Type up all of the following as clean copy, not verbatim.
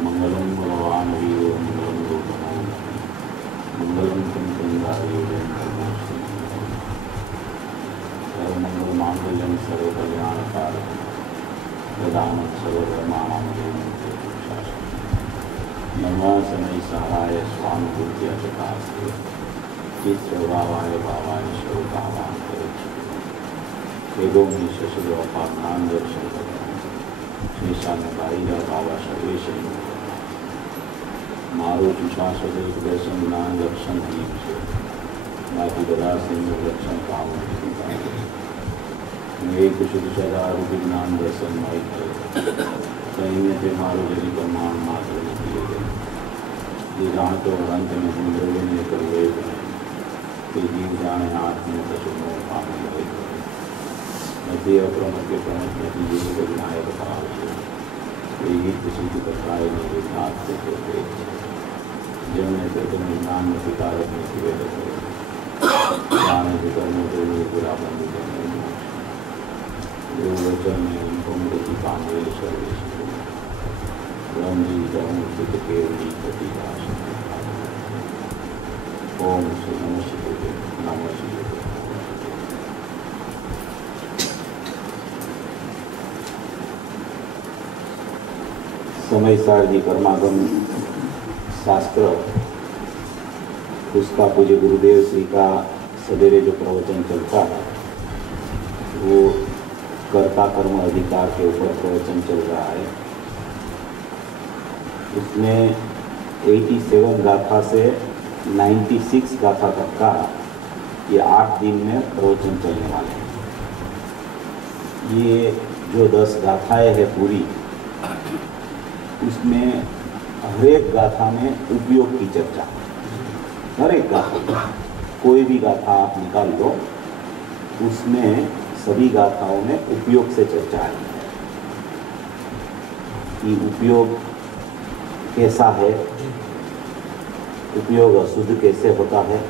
मंगलम भगवान वीर मंगलम गोपनाय मंगलम सर्वमंगल मांगल्यम सर्वकल्याणकारकं प्रदानं सर्वधर्माणां नमः शनै सहाय स्वानुभूत्या चकास्ते चित्रभावाय भावाय स्वरूपावान एवं शशुरपाज्ञान दर्शन श्रीशानकाईरा बाबा सर्वेश मारो शाश्वत दर्शन ज्ञान दर्शन बाकी बदा सिंह दर्शन काम एक शुद्ध सदा रूपी ज्ञान दर्शन माई सैन्य थे मारो जरी प्रमाण मात्र किए गए ये जान तो अंत में हम लोगों ने कर हुए कि जीव जाने हाथ में कशुमो पाने लगे मध्य अप्रमत के प्रमुख में जीव को विनायक भाव यही किसी की कथाएं मेरे हाथ से होते जिनमें तो तुम्हें ज्ञान में शिकारत में किए जाने के कर्मों के लिए बुरा बंद करने जो वचन में उनको मृत्यु पाने सर्वेश ब्रह्म जी धर्म सिद्ध केवली प्रतिभाष ओम श्री नमः शिवाय नमः शिवाय। समय सारजी कर्मागम शास्त्र उसका पूज्य गुरुदेव श्री का सवेरे जो प्रवचन चलता है वो कर्ता कर्म अधिकार के ऊपर प्रवचन चल रहा है। उसमें 87 गाथा से 96 गाथा तक का ये 8 दिन में प्रवचन चलने वाले हैं। ये जो 10 गाथाएं है पूरी उसमें हर एक गाथा में उपयोग की चर्चा, हर एक गाथा कोई भी गाथा आप निकाल लो उसमें सभी गाथाओं में उपयोग से चर्चा आई है कि उपयोग कैसा है, उपयोग अशुद्ध कैसे होता है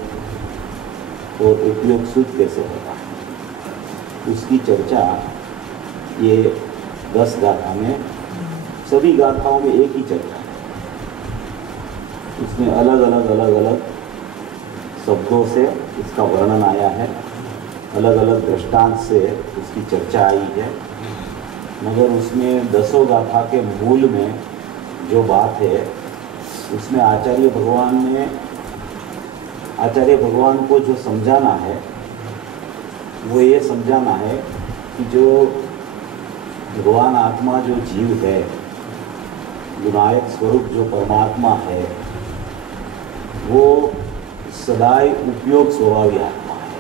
और उपयोग शुद्ध कैसे होता है, उसकी चर्चा ये 10 गाथा में, सभी गाथाओं में एक ही चर्चा है। उसमें अलग अलग शब्दों से इसका वर्णन आया है, अलग अलग दृष्टांत से उसकी चर्चा आई है, मगर उसमें 10 गाथा के मूल में जो बात है उसमें आचार्य भगवान को जो समझाना है वो ये समझाना है कि जो भगवान आत्मा जो जीव है, विनायक स्वरूप जो परमात्मा है, वो सदाई उपयोग स्वभावी आत्मा है।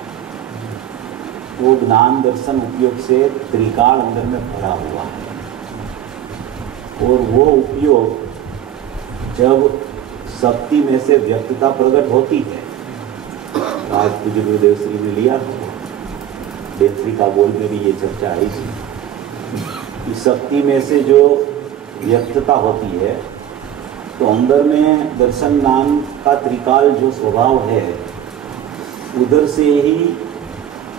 वो ज्ञान दर्शन उपयोग से त्रिकाल अंदर में भरा हुआ है और वो उपयोग जब शक्ति में से व्यक्तता प्रकट होती है, आज पूज्य गुरुदेव श्री ने लिया देवश्री का बोल में भी ये चर्चा आई थी कि शक्ति में से जो व्यक्तता होती है तो अंदर में दर्शन नाम का त्रिकाल जो स्वभाव है उधर से ही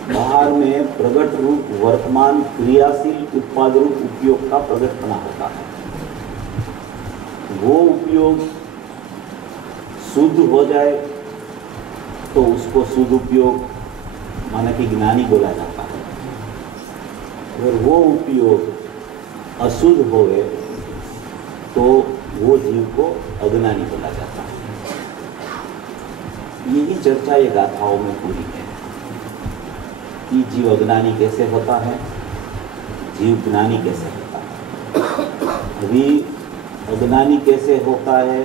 बाहर में प्रकट रूप वर्तमान क्रियाशील उत्पाद रूप उपयोग का प्रकटपना होता है। वो उपयोग शुद्ध हो जाए तो उसको शुद्ध उपयोग माना कि ज्ञानी बोला जाता है, अगर वो उपयोग अशुद्ध होवे तो वो जीव को अज्ञानी बोला जाता है। यही चर्चा ये गाथाओं में पूरी है कि जीव अज्ञानी कैसे होता है, जीव ज्ञानी कैसे होता है। अभी अज्ञानी कैसे होता है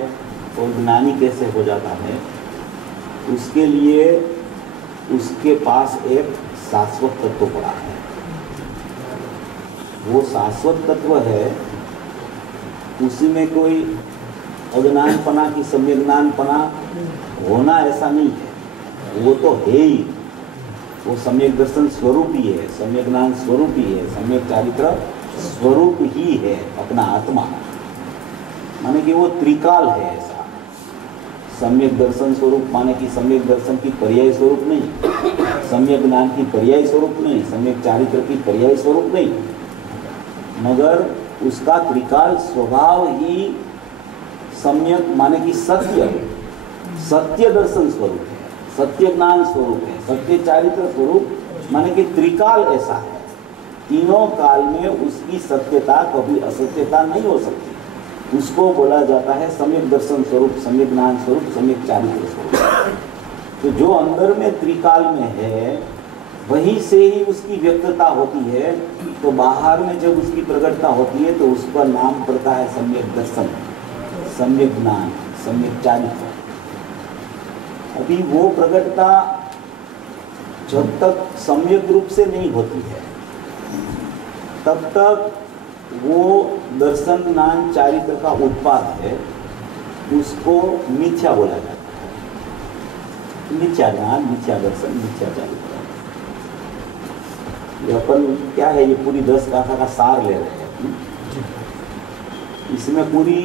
और ज्ञानी कैसे हो जाता है, उसके लिए उसके पास एक शाश्वत तत्व पड़ा है। वो शाश्वत तत्व है, उसी में कोई अज्ञानपना की सम्यज्ञानपना होना ऐसा नहीं है, वो तो है ही। वो सम्यक दर्शन स्वरूप ही है, सम्यक ज्ञान स्वरूप ही है, सम्यक चारित्र स्वरूप ही है अपना आत्मा, माने कि वो त्रिकाल है। ऐसा सम्यक दर्शन स्वरूप माने कि सम्यक दर्शन की पर्याय स्वरूप नहीं, सम्यक ज्ञान की पर्याय स्वरूप नहीं, सम्यक चारित्र की पर्याय स्वरूप नहीं, मगर उसका त्रिकाल स्वभाव ही सम्यक माने कि सत्य, सत्य दर्शन स्वरूप है, सत्य ज्ञान स्वरूप है, सत्य चारित्र स्वरूप माने कि त्रिकाल ऐसा है। तीनों काल में उसकी सत्यता कभी असत्यता नहीं हो सकती। उसको बोला जाता है सम्यक दर्शन स्वरूप, सम्यक ज्ञान स्वरूप, सम्यक चारित्र स्वरूप। तो जो अंदर में त्रिकाल में है वहीं से ही उसकी व्यक्तता होती है, तो बाहर में जब उसकी प्रकटता होती है तो उसका नाम पड़ता है सम्यक दर्शन, सम्यक ज्ञान, सम्यक चारित्र। अभी वो प्रकटता जब तक सम्यक रूप से नहीं होती है तब तक वो दर्शन ज्ञान चारित्र का उत्पाद है, उसको मिथ्या बोला जाता है। मिथ्या ज्ञान, मिथ्या दर्शन, मिथ्या चारित्र। ये अपन क्या है, ये पूरी 10 गाथा का सार ले रहे हैं। इसमें पूरी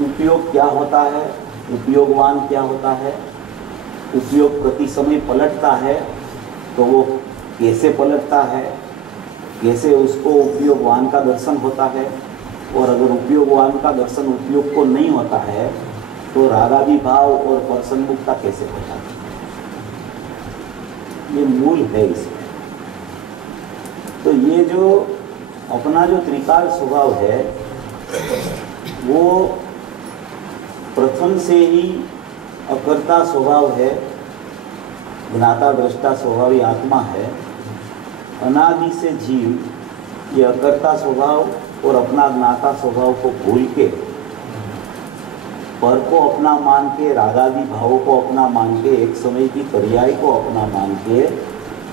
उपयोग क्या होता है, उपयोगवान क्या होता है, उपयोग प्रति समय पलटता है तो वो कैसे पलटता है, कैसे उसको उपयोगवान का दर्शन होता है, और अगर उपयोगवान का दर्शन उपयोग को नहीं होता है तो रागादि भाव और परसन्मुखता कैसे होता है। ये मूल है इसमें। तो ये जो अपना जो त्रिकाल स्वभाव है वो प्रथम से ही अकर्ता स्वभाव है, ज्ञाता दृष्टा स्वभावी आत्मा है। अनादि से जीव ये अकर्ता स्वभाव और अपना ज्ञाता स्वभाव को भूल के, पर को अपना मान के, रागादि भावों को अपना मान के, एक समय की पर्याय को अपना मान के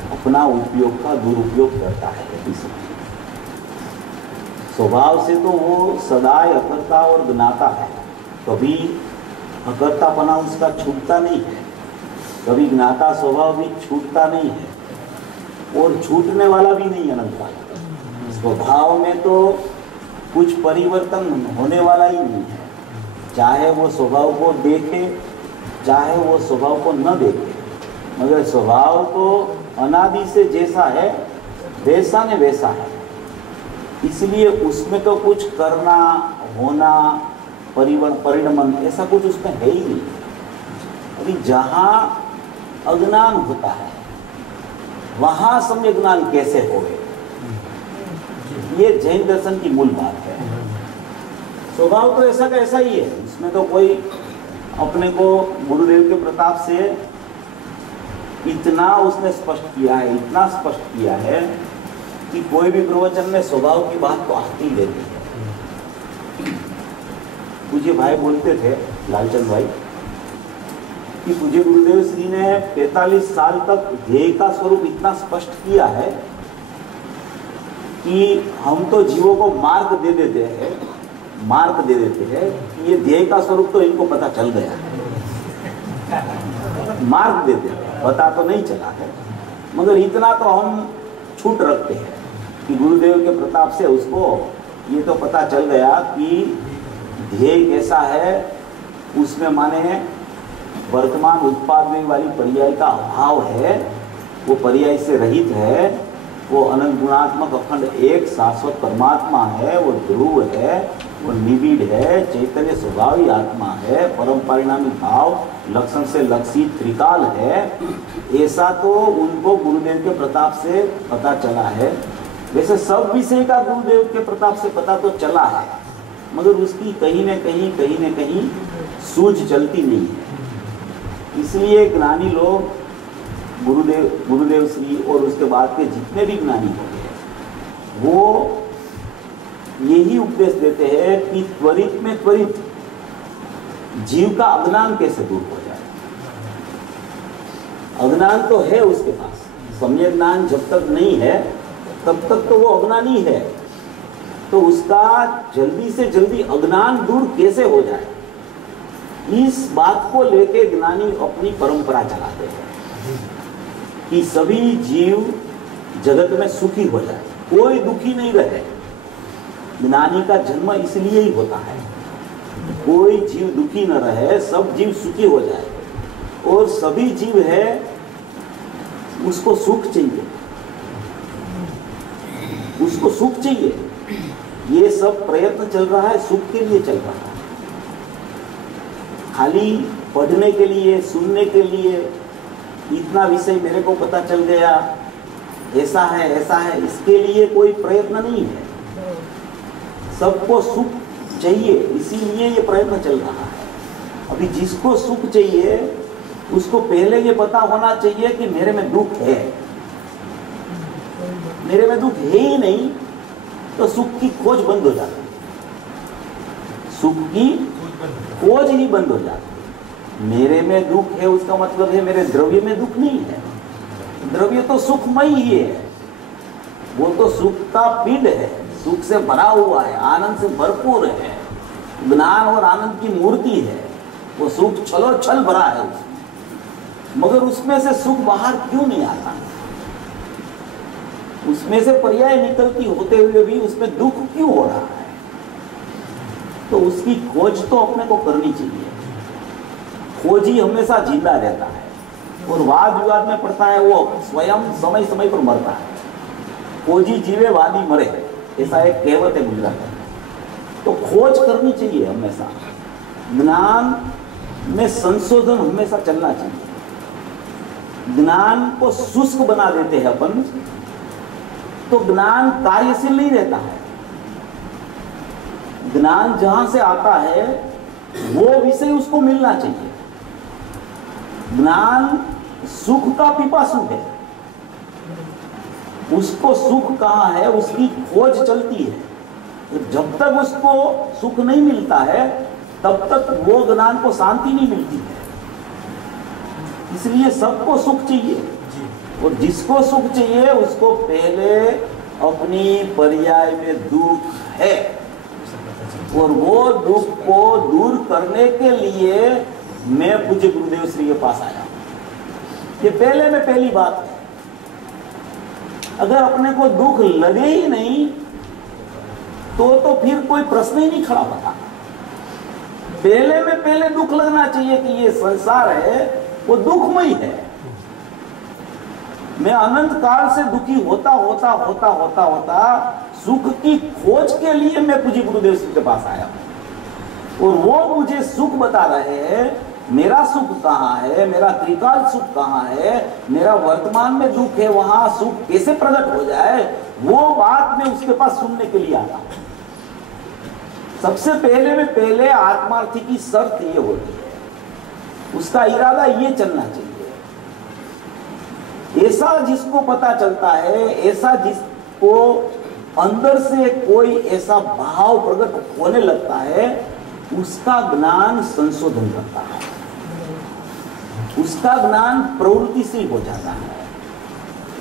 अपना उपयोग का दुरुपयोग करता है। स्वभाव से तो वो सदाय अकर्ता और ज्ञाता है, कभी अकर्तापना उसका छूटता नहीं है, कभी ज्ञाता स्वभाव भी छूटता नहीं है और छूटने वाला भी नहीं अनंतकाल। स्वभाव में तो कुछ परिवर्तन होने वाला ही नहीं है, चाहे वो स्वभाव को देखे चाहे वो स्वभाव को न देखे, मगर स्वभाव तो अनादि से जैसा है वैसा ने वैसा है। इसलिए उसमें तो कुछ करना, होना, परिणमन ऐसा कुछ उसमें है ही नहीं। अभी जहाँ अज्ञान होता है वहाँ सम्यक ज्ञान कैसे होवे, ये जैन दर्शन की मूल बात है। स्वभाव तो ऐसा का ऐसा ही है, इसमें तो कोई अपने को गुरुदेव के प्रताप से इतना उसने स्पष्ट किया है, इतना स्पष्ट किया है कि कोई भी प्रवचन में स्वभाव की बात तो आती ही रहती है। पूज्य भाई बोलते थे, लालचंद भाई, कि पूज्य गुरुदेव श्री ने 45 साल तक ध्येय का स्वरूप इतना स्पष्ट किया है कि हम तो जीवों को मार्ग दे देते हैं कि ये ध्येय का स्वरूप तो इनको पता चल गया है। मार्ग देते हैं, पता तो नहीं चला है, मगर इतना तो हम छूट रखते हैं कि गुरुदेव के प्रताप से उसको ये तो पता चल गया कि ध्येय कैसा है, उसमें माने वर्तमान उत्पाद में वाली पर्याय का अभाव है, वो पर्याय से रहित है, वो अनंत गुणात्मक अखंड एक शाश्वत परमात्मा है, वो ध्रुव है, वो निबिड़ है, चैतन्य स्वभावी आत्मा है, परम परिणामी भाव लक्षण से लक्षित त्रिकाल है। ऐसा तो उनको गुरुदेव के प्रताप से पता चला है। वैसे सब विषय का गुरुदेव के प्रताप से पता तो चला है, मगर उसकी कहीं न कहीं सूझ चलती नहीं है। इसलिए ज्ञानी लोग गुरुदेव श्री और उसके बाद के जितने भी ज्ञानी होंगे वो यही उपदेश देते हैं कि त्वरित में त्वरित जीव का अज्ञान कैसे दूर हो जाए। अज्ञान तो है उसके पास, सम्यक ज्ञान जब तक नहीं है तब तक तो वो अज्ञानी है, तो उसका जल्दी से जल्दी अज्ञान दूर कैसे हो जाए, इस बात को लेके ज्ञानी अपनी परंपरा चलाते हैं। कि सभी जीव जगत में सुखी हो जाए, कोई दुखी नहीं रहे। ज्ञानी का जन्म इसलिए ही होता है, कोई जीव दुखी न रहे, सब जीव सुखी हो जाए। और सभी जीव है उसको सुख चाहिए, उसको सुख चाहिए। ये सब प्रयत्न चल रहा है, सुख के लिए चल रहा है। खाली पढ़ने के लिए, सुनने के लिए, इतना विषय मेरे को पता चल गया, ऐसा है ऐसा है, इसके लिए कोई प्रयत्न नहीं है। सबको सुख चाहिए, इसीलिए ये प्रयत्न चल रहा है। अभी जिसको सुख चाहिए उसको पहले ये पता होना चाहिए कि मेरे में दुख है। मेरे में दुख है ही नहीं तो सुख की खोज बंद हो जाती है, सुख की खोज ही बंद हो जाती है। मेरे में दुख है उसका मतलब है मेरे द्रव्य में दुख नहीं है। द्रव्य तो सुखमय ही है, वो तो सुख का पिंड है, सुख से भरा हुआ है, आनंद से भरपूर है, ज्ञान और आनंद की मूर्ति है। वो सुख छलो छल भरा है उसमें, मगर उसमें से सुख बाहर क्यों नहीं आता? उसमें से पर्याय निकलती होते हुए भी उसमें दुख क्यों हो रहा है? तो उसकी खोज तो अपने को करनी चाहिए। खोजी हमेशा जिंदा रहता है और वाद विवाद में पड़ता है, वो स्वयं समय समय पर मरता है। खोजी जीवे वादी मरे, ऐसा एक कहावत है गुजरात में। तो खोज करनी चाहिए हमेशा, ज्ञान में संशोधन हमेशा चलना चाहिए। ज्ञान को शुष्क बना देते हैं अपन तो ज्ञान कार्यशील नहीं रहता है। ज्ञान जहां से आता है वो विषय उसको मिलना चाहिए। ज्ञान सुख का पिपासु है, उसको सुख कहाँ है उसकी खोज चलती है। तो जब तक उसको सुख नहीं मिलता है तब तक वो ज्ञान को शांति नहीं मिलती है। इसलिए सबको सुख चाहिए और जिसको सुख चाहिए उसको पहले अपनी पर्याय में दुख है और वो दुख को दूर करने के लिए मैं पूज्य गुरुदेव श्री के पास आया। ये पहले में पहली बात है। अगर अपने को दुख लगे ही नहीं तो फिर कोई प्रश्न ही नहीं खड़ा होता। पहले में पहले दुख लगना चाहिए कि ये संसार है वो दुखमय है। मैं अनंत काल से दुखी होता होता होता होता होता सुख की खोज के लिए मैं पूज्य गुरुदेव जी के पास आया और वो मुझे सुख बता रहे हैं। मेरा सुख कहाँ है, मेरा त्रिकाल सुख कहाँ है, मेरा वर्तमान में दुख है, वहां सुख कैसे प्रकट हो जाए, वो बात मैं उसके पास सुनने के लिए आता हूं। सबसे पहले में पहले आत्मार्थी की शर्त ये होती है, उसका इरादा ये चलना चाहिए। ऐसा जिसको पता चलता है, ऐसा जिसको अंदर से कोई ऐसा भाव प्रकट होने लगता है, उसका ज्ञान संशोधन करता है, उसका ज्ञान प्रवृत्तिशील हो जाता है,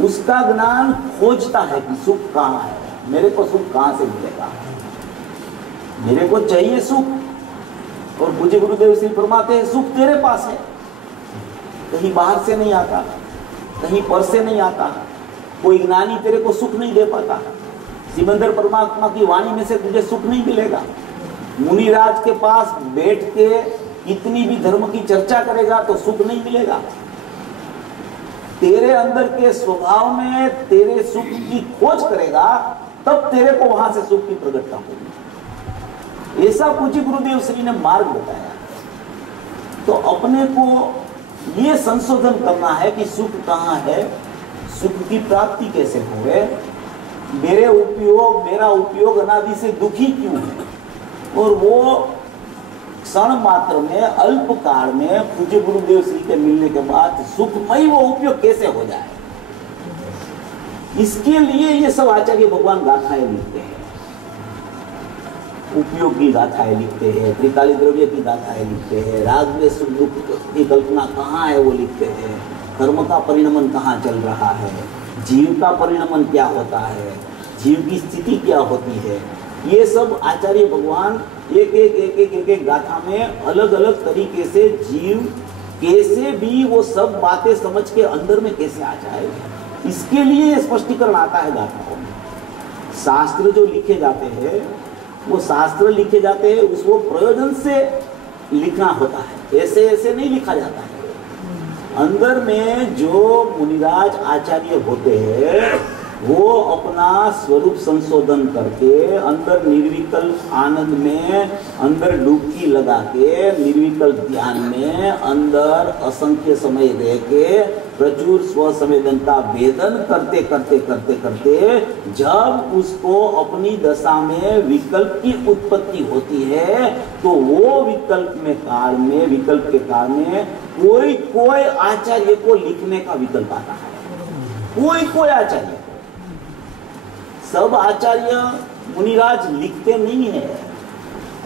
उसका ज्ञान खोजता है कि सुख कहाँ है, मेरे को सुख कहाँ से मिलेगा, मेरे को चाहिए सुख। और पूज्य गुरुदेव श्री फरमाते हैं सुख तेरे पास है, कहीं बाहर से नहीं आता, कहीं पर से नहीं आता, कोई ज्ञानी तेरे को सुख नहीं दे पाता। सिमंदर परमात्मा की वाणी में से तुझे सुख नहीं मिलेगा। मुनिराज के पास बैठ के इतनी भी धर्म की चर्चा करेगा तो सुख नहीं मिलेगा। तेरे अंदर के स्वभाव में तेरे सुख की खोज करेगा तब तेरे को वहां से सुख की प्रकटता होगी। ऐसा पूज्य गुरुदेव श्री ने मार्ग बताया। तो अपने को ये संशोधन करना है कि सुख कहाँ है, सुख की प्राप्ति कैसे हुए, मेरा उपयोग अनादि से दुखी क्यों है, और वो क्षण मात्र में अल्प काल में पूज्य गुरुदेव श्री के मिलने के बाद सुखमय वो उपयोग कैसे हो जाए। इसके लिए ये सब आचार्य भगवान गाथाएं लिखते हैं, उपयोग की गाथाएं लिखते हैं, त्रिकाली द्रव्य की गाथाएं लिखते हैं, राग में सुख दुख की कल्पना कहाँ है वो लिखते हैं, कर्म का परिणमन कहाँ चल रहा है, जीव का परिणमन क्या होता है, जीव की स्थिति क्या होती है। ये सब आचार्य भगवान एक एक गाथा में अलग अलग तरीके से जीव कैसे भी वो सब बातें समझ के अंदर में कैसे आ जाए, इसके लिए स्पष्टीकरण आता है गाथाओं में। शास्त्र जो लिखे जाते हैं, वो शास्त्र लिखे जाते हैं उसको प्रयोजन से लिखना होता है, ऐसे ऐसे नहीं लिखा जाता है। अंदर में जो मुनिराज आचार्य होते हैं वो अपना स्वरूप संशोधन करके अंदर निर्विकल्प आनंद में अंदर डुबकी लगा के निर्विकल्प ध्यान में अंदर असंख्य समय रह के प्रचुर स्व संवेदनता वेदन करते करते करते करते जब उसको अपनी दशा में विकल्प की उत्पत्ति होती है तो वो विकल्प के काल में कोई आचार्य को लिखने का विकल्प आता है। कोई आचार्य, सब आचार्य मुनिराज लिखते नहीं है।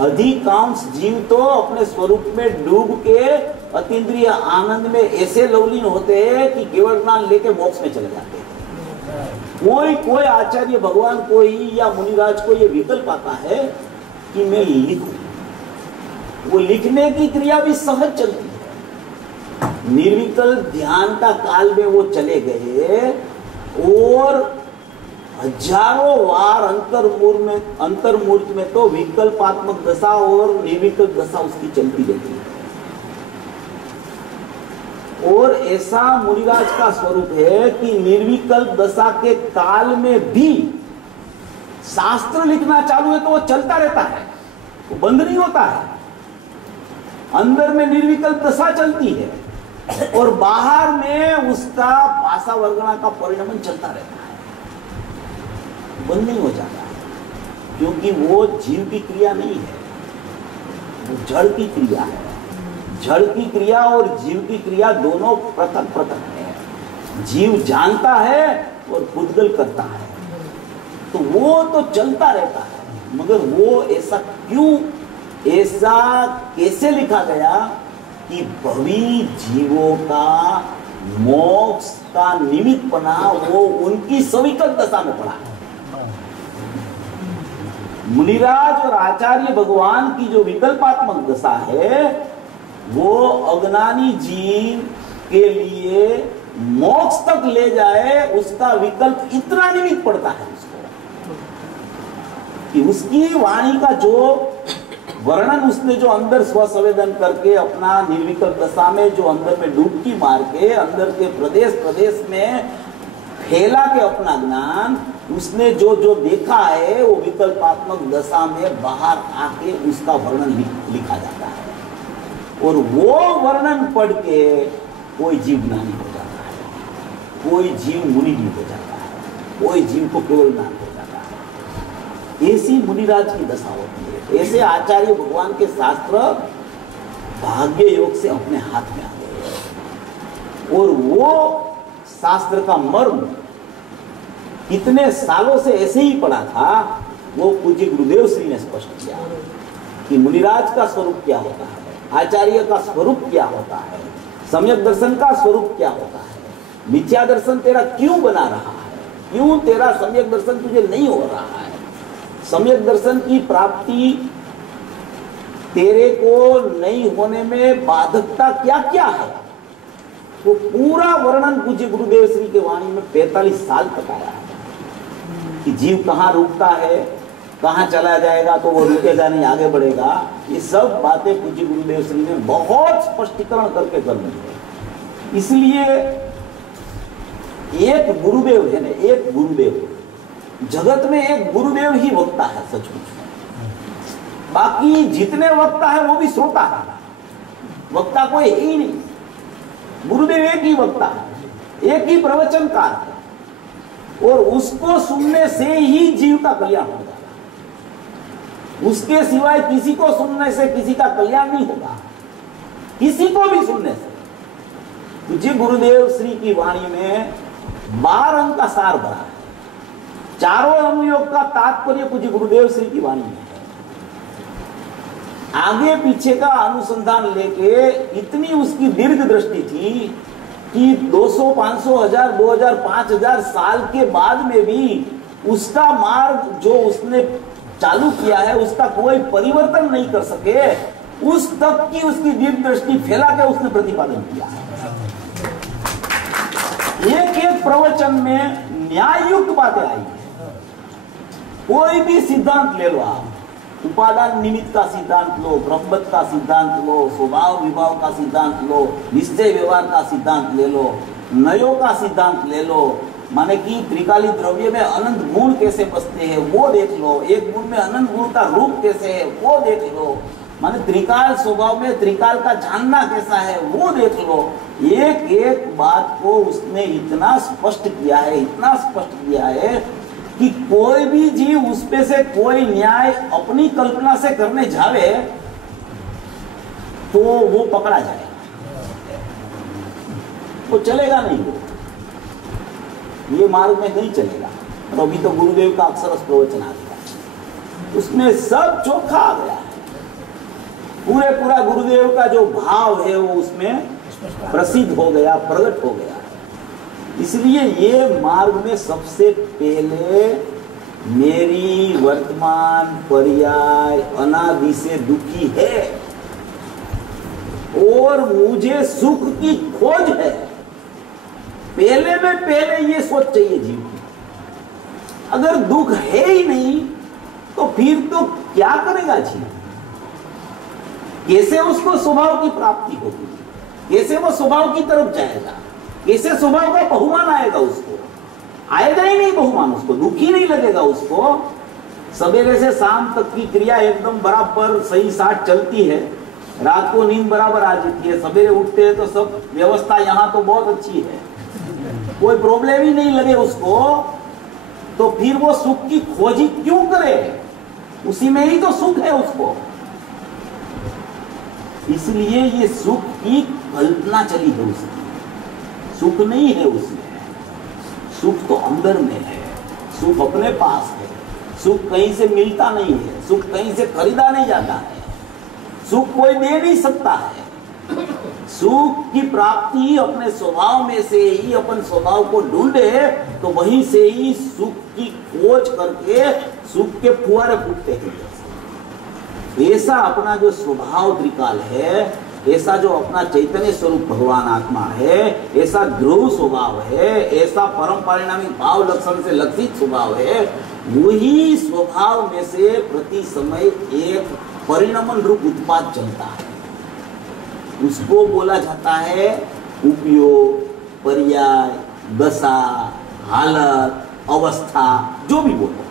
अधिकांश जीव तो अपने स्वरूप में डूब के अतीन्द्रिय आनंद में ऐसे लवलीन होते हैं कि केवल ज्ञान लेके मोक्ष में चले जाते हैं। कोई आचार्य भगवान को ही या मुनिराज को ये विकल्प आता है कि मैं लिखूं। वो लिखने की क्रिया भी सहज चलती है। निर्विकल्प ध्यान का काल में वो चले गए और हजारों बार अंतर्मूर्त में तो विकल्पात्मक दशा और निर्विकल्प दशा उसकी चलती रहती है। और ऐसा मुनिराज का स्वरूप है कि निर्विकल्प दशा के काल में भी शास्त्र लिखना चालू है तो वो चलता रहता है, वो बंद नहीं होता है। अंदर में निर्विकल्प दशा चलती है और बाहर में उसका भाषा वर्गना का परिणमन चलता रहता है, बंद नहीं हो जाता है। क्योंकि वो जीव की क्रिया नहीं है, वो जड़ की क्रिया है। जड़ की क्रिया और जीव की क्रिया दोनों पृथक पृथक है। जीव जानता है और पुद्गल करता है, तो वो तो चलता रहता है। मगर वो ऐसा क्यों, ऐसा कैसे लिखा गया कि भवी जीवों का मोक्ष का निमित्त बना वो उनकी सविकल्प दशा में पड़ा है। मुनिराज और आचार्य भगवान की जो विकल्पात्मक दशा है वो अज्ञानी जीव के लिए मोक्ष तक ले जाए, उसका विकल्प इतना निमित्त पड़ता है उसको कि उसकी वाणी का जो वर्णन उसने जो अंदर स्वसंवेदन करके अपना निर्विकल्प दशा में जो अंदर में डुबकी मार के अंदर के प्रदेश में फैला के अपना ज्ञान उसने जो देखा है वो विकल्पात्मक दशा में बाहर आके उसका वर्णन लिखा जाता है। और वो वर्णन पढ़ के कोई जीव ज्ञानी हो जाता है, कोई जीव मुनि भी हो जाता है, कोई जीव को केवल ज्ञान हो जाता है। ऐसी मुनिराज की दशा होती है। ऐसे आचार्य भगवान के शास्त्र भाग्य योग से अपने हाथ में आ गए और वो शास्त्र का मर्म इतने सालों से ऐसे ही पड़ा था, वो पूज्य गुरुदेव श्री ने स्पष्ट किया कि मुनिराज का स्वरूप क्या होता है, आचार्य का स्वरूप क्या होता है, सम्यक दर्शन का स्वरूप क्या होता है, मिथ्या दर्शन तेरा क्यों बना रहा है, क्यों तेरा सम्यक दर्शन तुझे नहीं हो रहा है, सम्यक दर्शन की प्राप्ति तेरे को नहीं होने में बाधकता क्या क्या है। वो पूरा वर्णन पूज्य गुरुदेव श्री के वाणी में 45 साल तक आया है कि जीव कहाँ रुकता है, कहाँ चला जाएगा तो वो रुकेगा नहीं, आगे बढ़ेगा। ये सब बातें पूज्य गुरुदेव श्री ने बहुत स्पष्टीकरण करके कर दी है। इसलिए एक गुरुदेव है ना, एक गुरुदेव, जगत में एक गुरुदेव ही वक्ता है सचमुच। बाकी जितने वक्ता है वो भी श्रोता है, वक्ता कोई है ही नहीं। गुरुदेव एक ही वक्ता है, एक ही प्रवचनकार है और उसको सुनने से ही जीव का कल्याण हो जाएगा। उसके सिवाय किसी को सुनने से किसी का कल्याण नहीं होगा, किसी को भी सुनने से। पूज्य गुरुदेव श्री की वाणी में 12 अंग का सार भरा है, चारों अनुयोग का तात्पर्य पूज्य गुरुदेव श्री की वाणी में है। आगे पीछे का अनुसंधान लेके इतनी उसकी दीर्घ दृष्टि थी कि 200, 500, 1000, 2000, 5000 साल के बाद में भी उसका मार्ग जो उसने चालू किया है उसका कोई परिवर्तन नहीं कर सके। उस तक की उसकी दीर्घ दृष्टि फैला के उसने प्रतिपादन किया है। एक एक प्रवचन में न्याययुक्त बातें आई है। कोई भी सिद्धांत ले लो आप, उपादान निमित्त का सिद्धांत लो, ब्रह्मत का सिद्धांत लो, स्वभाव विभाव का सिद्धांत लो, निश्चय व्यवहार का सिद्धांत ले लो, नयो का सिद्धांत ले लो, माने कि त्रिकाली द्रव्य में अनंत गुण कैसे बसते हैं वो देख लो, एक गुण में अनंत गुण का रूप कैसे है वो देख लो, माने त्रिकाल स्वभाव में त्रिकाल का जानना कैसा है वो देख लो। एक एक बात को उसने इतना स्पष्ट किया है, इतना स्पष्ट किया है कि कोई भी जीव उसमें से कोई न्याय अपनी कल्पना से करने जावे तो वो पकड़ा जाएगा, वो चलेगा नहीं, वो ये मार्ग में नहीं चलेगा। तो अभी तो गुरुदेव का अक्षरश प्रवचन आ गया, उसमें सब चोखा आ गया है, पूरा गुरुदेव का जो भाव है वो उसमें प्रसिद्ध हो गया, प्रकट हो गया। इसलिए ये मार्ग में सबसे पहले मेरी वर्तमान पर्याय अनादि से दुखी है और मुझे सुख की खोज है, पहले में पहले ये सोच चाहिए जीव की। अगर दुख है ही नहीं तो फिर तो क्या करेगा जीव, कैसे उसको स्वभाव की प्राप्ति होगी, कैसे वो स्वभाव की तरफ जाएगा, कैसे स्वभाव का बहुमान आएगा, उसको आएगा ही नहीं बहुमान, उसको दुख ही नहीं लगेगा। उसको सवेरे से शाम तक की क्रिया एकदम बराबर सही साथ चलती है, रात को नींद बराबर आ जाती है, सवेरे उठते हैं तो सब व्यवस्था यहाँ तो बहुत अच्छी है, कोई प्रॉब्लम ही नहीं लगे उसको, तो फिर वो सुख की खोजी क्यों करे, उसी में ही तो सुख है उसको। इसलिए ये सुख की कल्पना चली है उसकी, सुख नहीं है उसमें, सुख तो अंदर में है, सुख अपने पास है, सुख कहीं से मिलता नहीं है, सुख कहीं से खरीदा नहीं जाता है, सुख कोई दे नहीं सकता है। सुख की प्राप्ति अपने स्वभाव में से ही, अपन स्वभाव को ढूंढे तो वहीं से ही सुख की खोज करके सुख के फुहारे फूटते हैं। ऐसा अपना जो स्वभाव त्रिकाल है, ऐसा जो अपना चैतन्य स्वरूप भगवान आत्मा है, ऐसा ध्रुव स्वभाव है, ऐसा परम परिणामी भाव लक्षण से लक्षित स्वभाव है, वही स्वभाव में से प्रति समय एक परिणमन रूप उत्पाद चलता है। उसको बोला जाता है उपयोग, पर्याय, दशा, हालत, अवस्था, जो भी बोलो।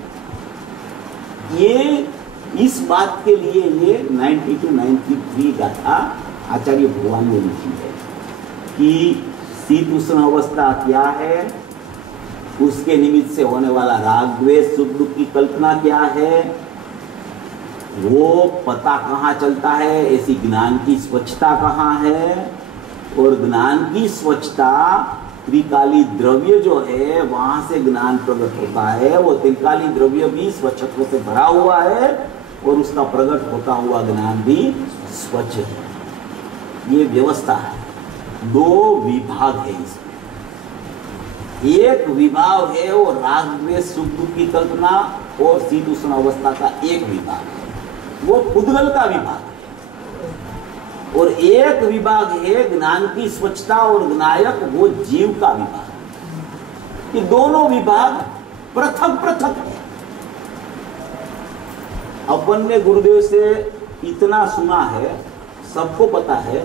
ये इस बात के लिए ये 92-93 गाथा आचार्य भगवान ने लिखी है कि शीतोष्ण अवस्था क्या है, उसके निमित्त से होने वाला राग द्वेष सुख दुख की कल्पना क्या है, वो पता कहाँ चलता है, ऐसी ज्ञान की स्वच्छता कहाँ है, और ज्ञान की स्वच्छता त्रिकाली द्रव्य जो है वहां से ज्ञान प्रकट होता है। वो त्रिकाली द्रव्य भी स्वच्छत्व से भरा हुआ है और उसका प्रकट होता हुआ ज्ञान भी स्वच्छ है। ये व्यवस्था है। दो विभाग है इसमें, एक विभाग है वो राग द्वेष सुख दुख की कल्पना और शीतोष्ण अवस्था का एक विभाग है, वो पुद्गल का विभाग है, और एक विभाग है ज्ञान की स्वच्छता और ज्ञायक, वो जीव का विभाग है। ये दोनों विभाग पृथक पृथक है। अपन ने गुरुदेव से इतना सुना है, सबको पता है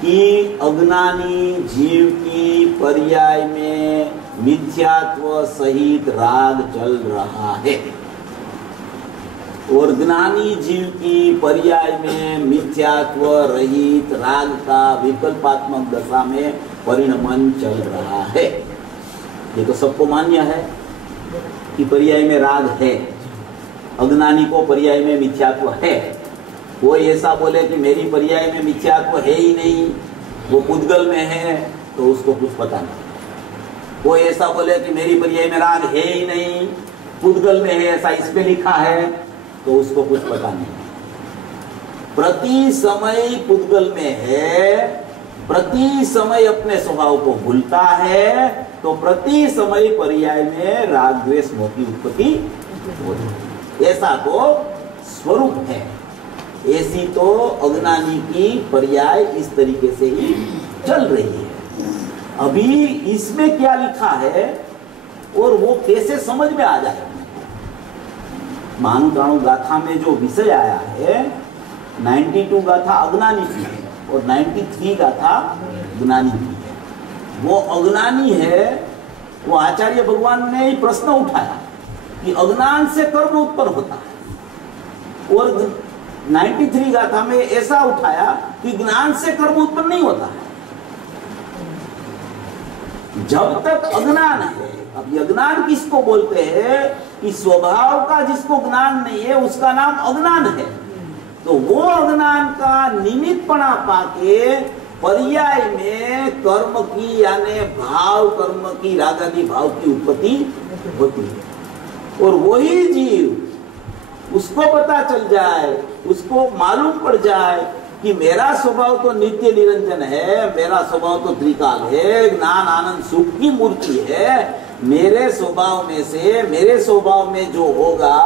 कि अज्ञानी जीव की पर्याय में मिथ्यात्व सहित राग चल रहा है और ज्ञानी जीव की पर्याय में मिथ्यात्व रहित राग का विकल्पात्मक दशा में परिणमन चल रहा है। ये तो सबको मान्य है कि पर्याय में राग है, अज्ञानी को पर्याय में मिथ्यात्व है। कोई ऐसा बोले कि मेरी पर्याय में मिथ्यात्व है ही नहीं, वो पुद्गल में है, तो उसको कुछ पता नहीं। कोई ऐसा बोले कि मेरी पर्याय में राग है ही नहीं, पुद्गल में है, ऐसा इसमें लिखा है, तो उसको कुछ पता नहीं। प्रति समय पुद्गल में है, प्रति समय अपने स्वभाव को भूलता है, तो प्रति समय पर्याय में राग द्वेष मोह की उत्पत्ति होती है। ऐसा तो स्वरूप है। ऐसी तो अज्ञानी की पर्याय इस तरीके से ही चल रही है। अभी इसमें क्या लिखा है और वो कैसे समझ में आ जाए। महानुत्राणु गाथा में जो विषय आया है, 92 गाथा अज्ञानी की है और 93 गाथा ज्ञानी की है। वो अज्ञानी है, वो आचार्य भगवान ने ही प्रश्न उठाया कि अज्ञान से कर्म उत्पन्न होता है, और 93 गाथा में ऐसा उठाया कि ज्ञान से कर्म उत्पन्न नहीं होता है। जब तक अज्ञान है, अब अज्ञान किसको बोलते हैं कि स्वभाव का जिसको ज्ञान नहीं है उसका नाम अज्ञान है। तो वो अज्ञान का निमित्तपणा पाके पर्याय में कर्म की यानी भाव कर्म की रागादि भाव की उत्पत्ति होती है। और वही जीव उसको पता चल जाए, उसको मालूम पड़ जाए कि मेरा स्वभाव तो नित्य निरंजन है, मेरा स्वभाव तो त्रिकाल है, ज्ञान आनंद सुख की मूर्ति है, मेरे स्वभाव में से मेरे स्वभाव में जो होगा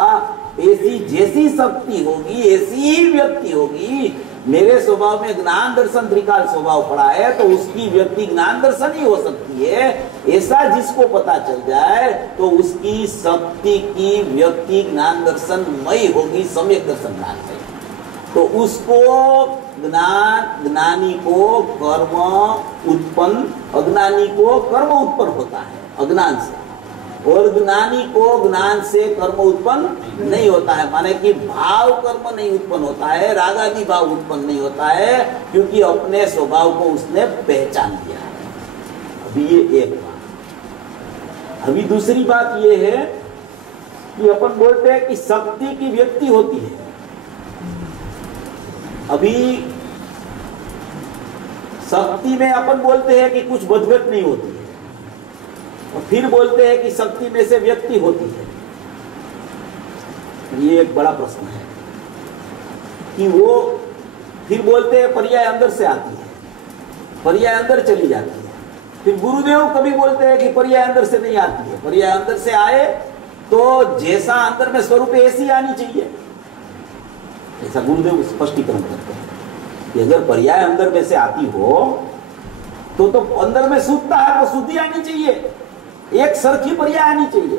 ऐसी जैसी शक्ति होगी ऐसी ही व्यक्ति होगी। मेरे स्वभाव में ज्ञान दर्शन त्रिकाल स्वभाव पड़ा है तो उसकी व्यक्ति ज्ञान दर्शन ही हो सकती है। ऐसा जिसको पता चल जाए तो उसकी शक्ति की व्यक्ति ज्ञान दर्शन मई होगी, सम्यक दर्शन ज्ञान है। तो उसको ज्ञानी को कर्म उत्पन्न, अज्ञानी को कर्म उत्पन्न होता है अज्ञान से, और ज्ञानी को ज्ञान से कर्म उत्पन्न नहीं होता है। माने कि भाव कर्म नहीं उत्पन्न होता है, रागादि भाव उत्पन्न नहीं होता है, क्योंकि अपने स्वभाव को उसने पहचान लिया है। अभी ये एक बात। अभी दूसरी बात ये है कि अपन बोलते हैं कि शक्ति की व्यक्ति होती है। अभी शक्ति में अपन बोलते हैं कि कुछ बदगत नहीं होती है, और फिर बोलते हैं कि शक्ति में से व्यक्ति होती है। ये एक बड़ा प्रश्न है कि वो फिर बोलते हैं पर्याय अंदर से आती है, पर्याय अंदर चली जाती है। फिर गुरुदेव कभी बोलते हैं कि पर्याय अंदर से नहीं आती है, पर्याय अंदर से आए तो जैसा अंदर में स्वरूप है ऐसी आनी चाहिए, ऐसा गुरुदेव स्पष्टीकरण करते हैं कि अगर पर्याय अंदर में से आती हो तो अंदर में शुद्धता है तो शुद्धि आनी चाहिए, एक सरखी पर्याय आनी चाहिए।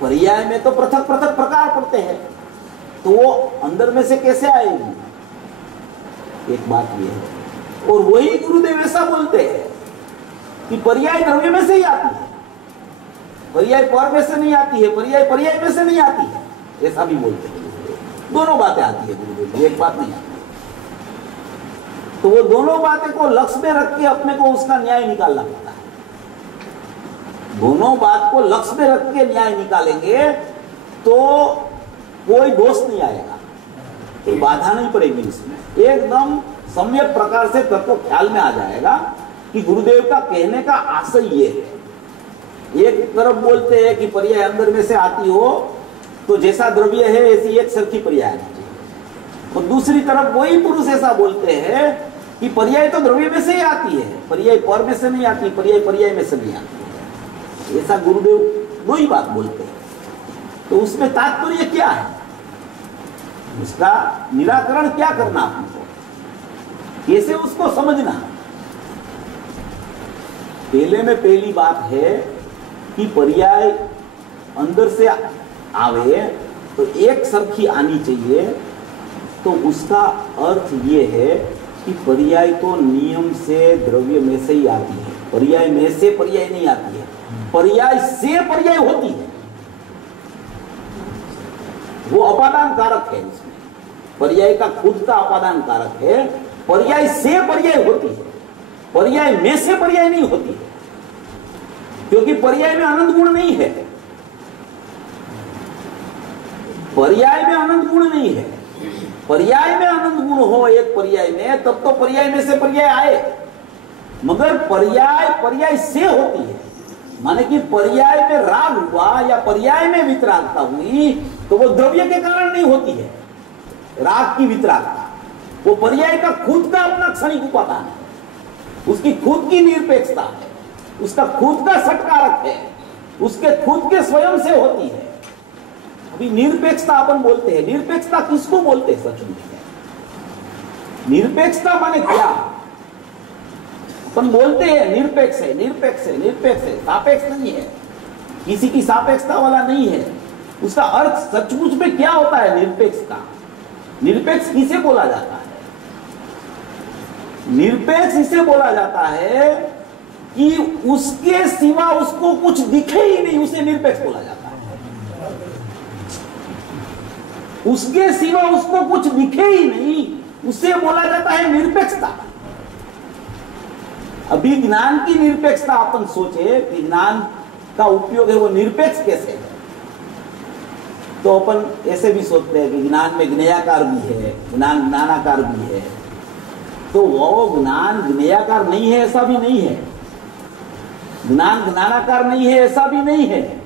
पर्याय में तो पृथक पृथक प्रकार पड़ते हैं, तो वो अंदर में से कैसे आएगी, एक बात ये है। और वही गुरुदेव ऐसा बोलते हैं कि पर्याय द्रव्य में से ही आती है, पर्याय पर में से नहीं आती है, पर्याय पर्याय में से नहीं आती है, ऐसा भी बोलते हैं। दोनों बातें आती है गुरुदेव, एक बात नहीं आती। तो वो दोनों बातें को लक्ष्य में रख के अपने को उसका न्याय निकालना पड़ता है। दोनों बात को लक्ष्य में रख के न्याय निकालेंगे तो कोई दोष नहीं आएगा, कोई बाधा नहीं पड़ेगी इसमें। एकदम सम्यक प्रकार से तत्व ख्याल में आ जाएगा कि गुरुदेव का कहने का आशय ये है। एक तरफ बोलते हैं कि पर्याय अंदर में से आती हो तो जैसा द्रव्य है ऐसी एक सरखी पर्याय आनी चाहिए, और दूसरी तरफ वही पुरुष ऐसा बोलते हैं कि पर्याय तो द्रव्य में से ही आती है, पर्याय पर में से नहीं आती, पर्याय पर्याय में से नहीं आती है। ऐसा गुरुदेव दो ही बात बोलते हैं। तो उसमें तात्पर्य क्या है, उसका निराकरण क्या करना आपको, कैसे उसको समझना। पहले में पहली बात है कि पर्याय अंदर से आवे तो एक सरखी आनी चाहिए। तो उसका अर्थ ये है कि पर्याय तो नियम से द्रव्य में से ही आती है, पर्याय में से पर्याय नहीं आती है, पर्याय से पर्याय होती है। वो अपादान कारक है, इसमें पर्याय का खुद का अपादान कारक है। पर्याय से पर्याय होती है, पर्याय में से पर्याय नहीं होती है, क्योंकि पर्याय में अनंत गुण नहीं है, पर्याय में अनंत गुण नहीं है। पर्याय में अनंत गुण हो एक पर्याय में तब तो पर्याय में से पर्याय आए, मगर पर्याय पर्याय से होती है। माने कि पर्याय में राग हुआ या पर्याय में वितरागता हुई तो वो द्रव्य के कारण नहीं होती है। राग की वितरागता वो पर्याय का खुद का अपना क्षणिक उपादान है, उसकी खुद की निरपेक्षता है, उसका खुद का सटकारक है, उसके खुद के स्वयं से होती है। अभी निरपेक्षता अपन बोलते हैं, निरपेक्षता किसको बोलते हैं सच में? निरपेक्षता माने क्या? अपन बोलते हैं निरपेक्ष है, निरपेक्ष है, निरपेक्ष है, सापेक्ष नहीं है, किसी की सापेक्षता वाला नहीं है। उसका अर्थ सचमुच में क्या होता है निरपेक्षता? निरपेक्ष किसे बोला जाता है? निरपेक्ष इसे बोला जाता है कि उसके सिवा उसको कुछ दिखे ही नहीं, उसे निरपेक्ष बोला जाता है। उसके सिवा उसको कुछ दिखे ही नहीं, उसे बोला जाता है निरपेक्षता। अभी ज्ञान की निरपेक्षता अपन सोचे कि ज्ञान का उपयोग है वो निरपेक्ष कैसे है, तो अपन ऐसे भी सोचते हैं कि ज्ञान में ज्ञेयाकार भी है, ज्ञान ज्ञानाकार भी है। तो वो ज्ञान ज्ञेयाकार नहीं है ऐसा भी नहीं है, ज्ञान ज्ञानाकार नहीं है ऐसा भी नहीं है,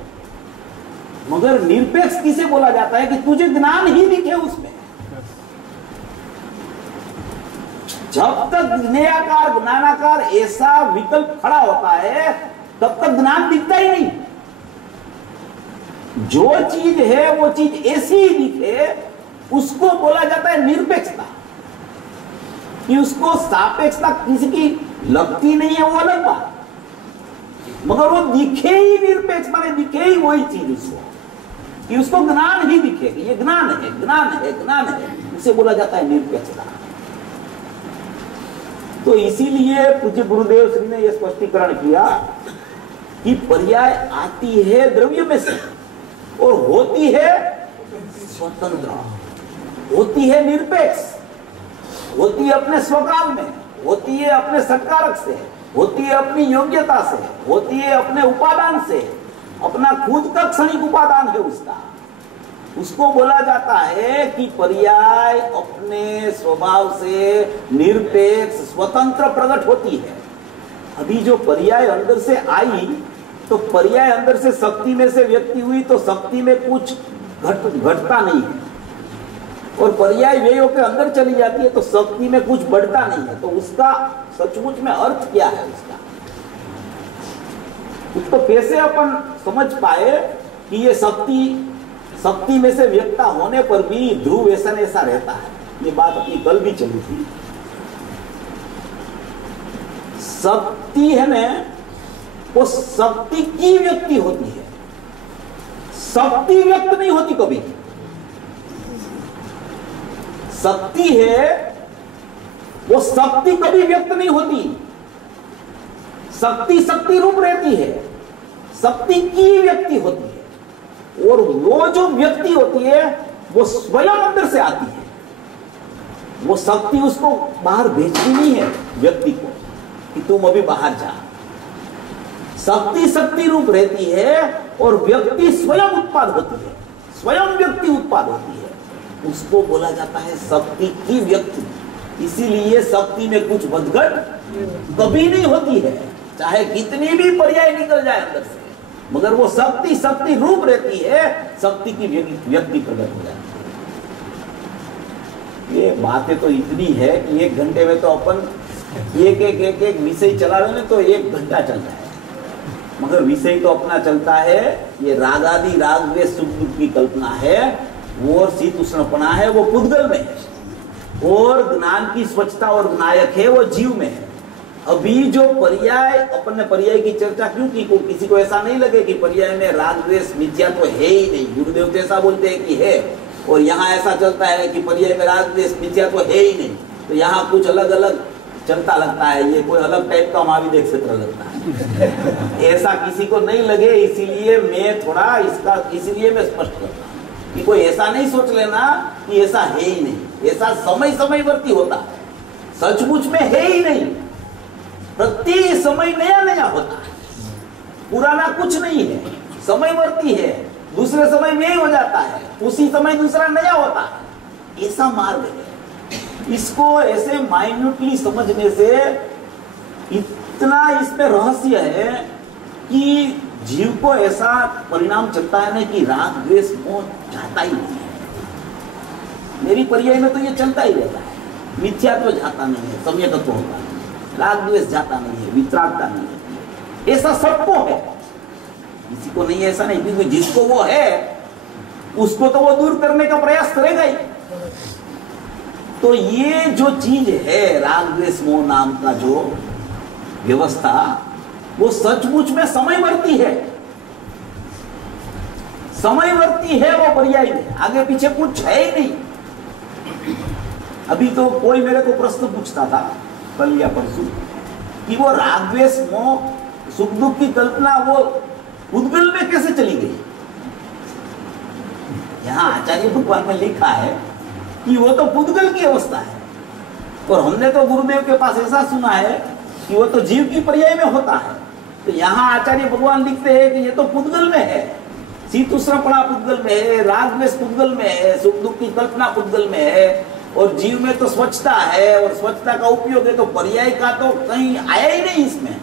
मगर निरपेक्ष किसे बोला जाता है कि तुझे ज्ञान ही दिखे उसमें। जब तक ज्ञेयाकार ज्ञानाकार ऐसा विकल्प खड़ा होता है तब तक ज्ञान दिखता ही नहीं। जो चीज है वो चीज ऐसी ही दिखे, उसको बोला जाता है निरपेक्षता। कि उसको सापेक्षता किसी की लगती नहीं है वो अलग बात, मगर वो दिखे ही निरपेक्ष माने दिखे ही वही चीज उसको, कि उसको ज्ञान ही दिखे कि ये ज्ञान है, ज्ञान है, ज्ञान है, उसे बोला जाता है निरपेक्षता। तो इसीलिए पूज्य गुरुदेव श्री ने यह स्पष्टीकरण किया कि पर्याय आती है द्रव्य में से और होती है स्वतंत्र, होती है निरपेक्ष, होती है अपने स्वकाल में, होती है अपने सत्कारक से, होती है अपनी योग्यता से, होती है अपने उपादान से, अपना खुद का क्षणिक उपादान है उसका। उसको बोला जाता है कि पर्याय अपने स्वभाव से निरपेक्ष स्वतंत्र प्रकट होती है। अभी जो पर्याय अंदर से आई तो पर्याय अंदर से शक्ति में से व्यक्ति हुई तो शक्ति में कुछ घटता नहीं है, और पर्याय व्ययों के अंदर चली जाती है तो शक्ति में कुछ बढ़ता नहीं है। तो उसका सचमुच में अर्थ क्या है उसका, उसको कैसे अपन समझ पाए कि ये शक्ति में से व्यक्ता होने पर भी ध्रुव ऐसा ऐसा रहता है। ये बात अपनी कल भी चली थी। शक्ति है ना, वो शक्ति की व्यक्ति होती है, शक्ति व्यक्त नहीं होती कभी। शक्ति है वो शक्ति कभी व्यक्त नहीं होती, शक्ति शक्ति रूप रहती है, शक्ति की व्यक्ति होती है। और वो जो व्यक्ति होती है वो स्वयं अंदर से आती है, वो शक्ति उसको बाहर भेजती नहीं है व्यक्ति को कि तुम अभी बाहर जा। शक्ति शक्ति रूप रहती है और व्यक्ति स्वयं उत्पाद होती है, स्वयं व्यक्ति उत्पाद होती है, उसको बोला जाता है शक्ति की व्यक्ति। इसीलिए शक्ति में कुछ बदघट कभी नहीं होती है, चाहे कितनी भी पर्याय निकल जाए अंदर से, मगर वो शक्ति शक्ति रूप रहती है, शक्ति की व्यक्ति प्रकट हो जाती है। ये बातें तो इतनी है कि 1 घंटे में तो अपन एक विषय चला रहे तो 1 घंटा चलता है, मगर विषय तो अपना चलता है। ये रागादि राग द्वेष सुख दुख की कल्पना है, वो शीत उष्णपना है वो पुद्गल में है, और ज्ञान की स्वच्छता और नायक है वो जीव में है। अभी जो पर्याय, अपन ने पर्याय की चर्चा क्यों की, किसी को ऐसा नहीं लगे कि पर्याय में राग द्वेष मिथ्या तो है ही नहीं। गुरुदेव तो ऐसा बोलते हैं कि है, और यहाँ ऐसा चलता है कि पर्याय में राग द्वेष मिथ्या तो है ही नहीं, तो यहाँ कुछ अलग अलग चलता लगता है, ये कोई अलग टाइप का महाविद्य क्षेत्र लगता है। ऐसा किसी को नहीं लगे, इसीलिए मैं थोड़ा इसीलिए मैं स्पष्ट करता हूँ कि कोई ऐसा नहीं सोच लेना कि ऐसा है ही नहीं। ऐसा समय समयवर्ती होता है, सचमुच में है ही नहीं। प्रति समय नया नया होता है, पुराना कुछ नहीं है, समयवर्ती है, दूसरे समय में ही हो जाता है, उसी समय दूसरा नया होता है। ऐसा मार्ग है। इसको ऐसे माइन्यूटली समझने से इतना इसमें रहस्य है कि जीव को ऐसा परिणाम चलता है ना कि राग द्वेष मोह जाता ही नहीं है। मेरी पर्याय में तो ये चलता ही रहता है, मिथ्या तो जाता नहीं है, सम्यकत्व होता है, राग द्वेष जाता नहीं है, वितरागता नहीं है। ऐसा सबको है, किसी को नहीं ऐसा नहीं, क्योंकि जिसको वो है उसको तो वो दूर करने का प्रयास करेगा ही। तो ये जो चीज है राग द्वेष मोह नाम का जो व्यवस्था, वो सचमुच में समयवर्ती है। समयवर्ती है वो पर्याय में, आगे पीछे कुछ है ही नहीं। अभी तो कोई मेरे को प्रश्न पूछता था कल या परसों कि वो राग द्वेष मोह सुख दुख की कल्पना वो उद्गल में कैसे चली गई। यहाँ आचार्य भगवान में लिखा है कि वो तो पुद्गल की अवस्था है, और हमने तो गुरुदेव के पास ऐसा सुना है कि वो तो जीव की पर्याय में होता है। तो यहाँ आचार्य भगवान लिखते हैं कि ये तो पुद्गल में है, शीतुष्णपणा पुद्गल में है, राग द्वेष पुद्गल में है, सुख दुख की कल्पना पुद्गल में है, और जीव में तो स्वच्छता है, और स्वच्छता का उपयोग है, तो पर्याय का तो कहीं आया ही नहीं इसमें।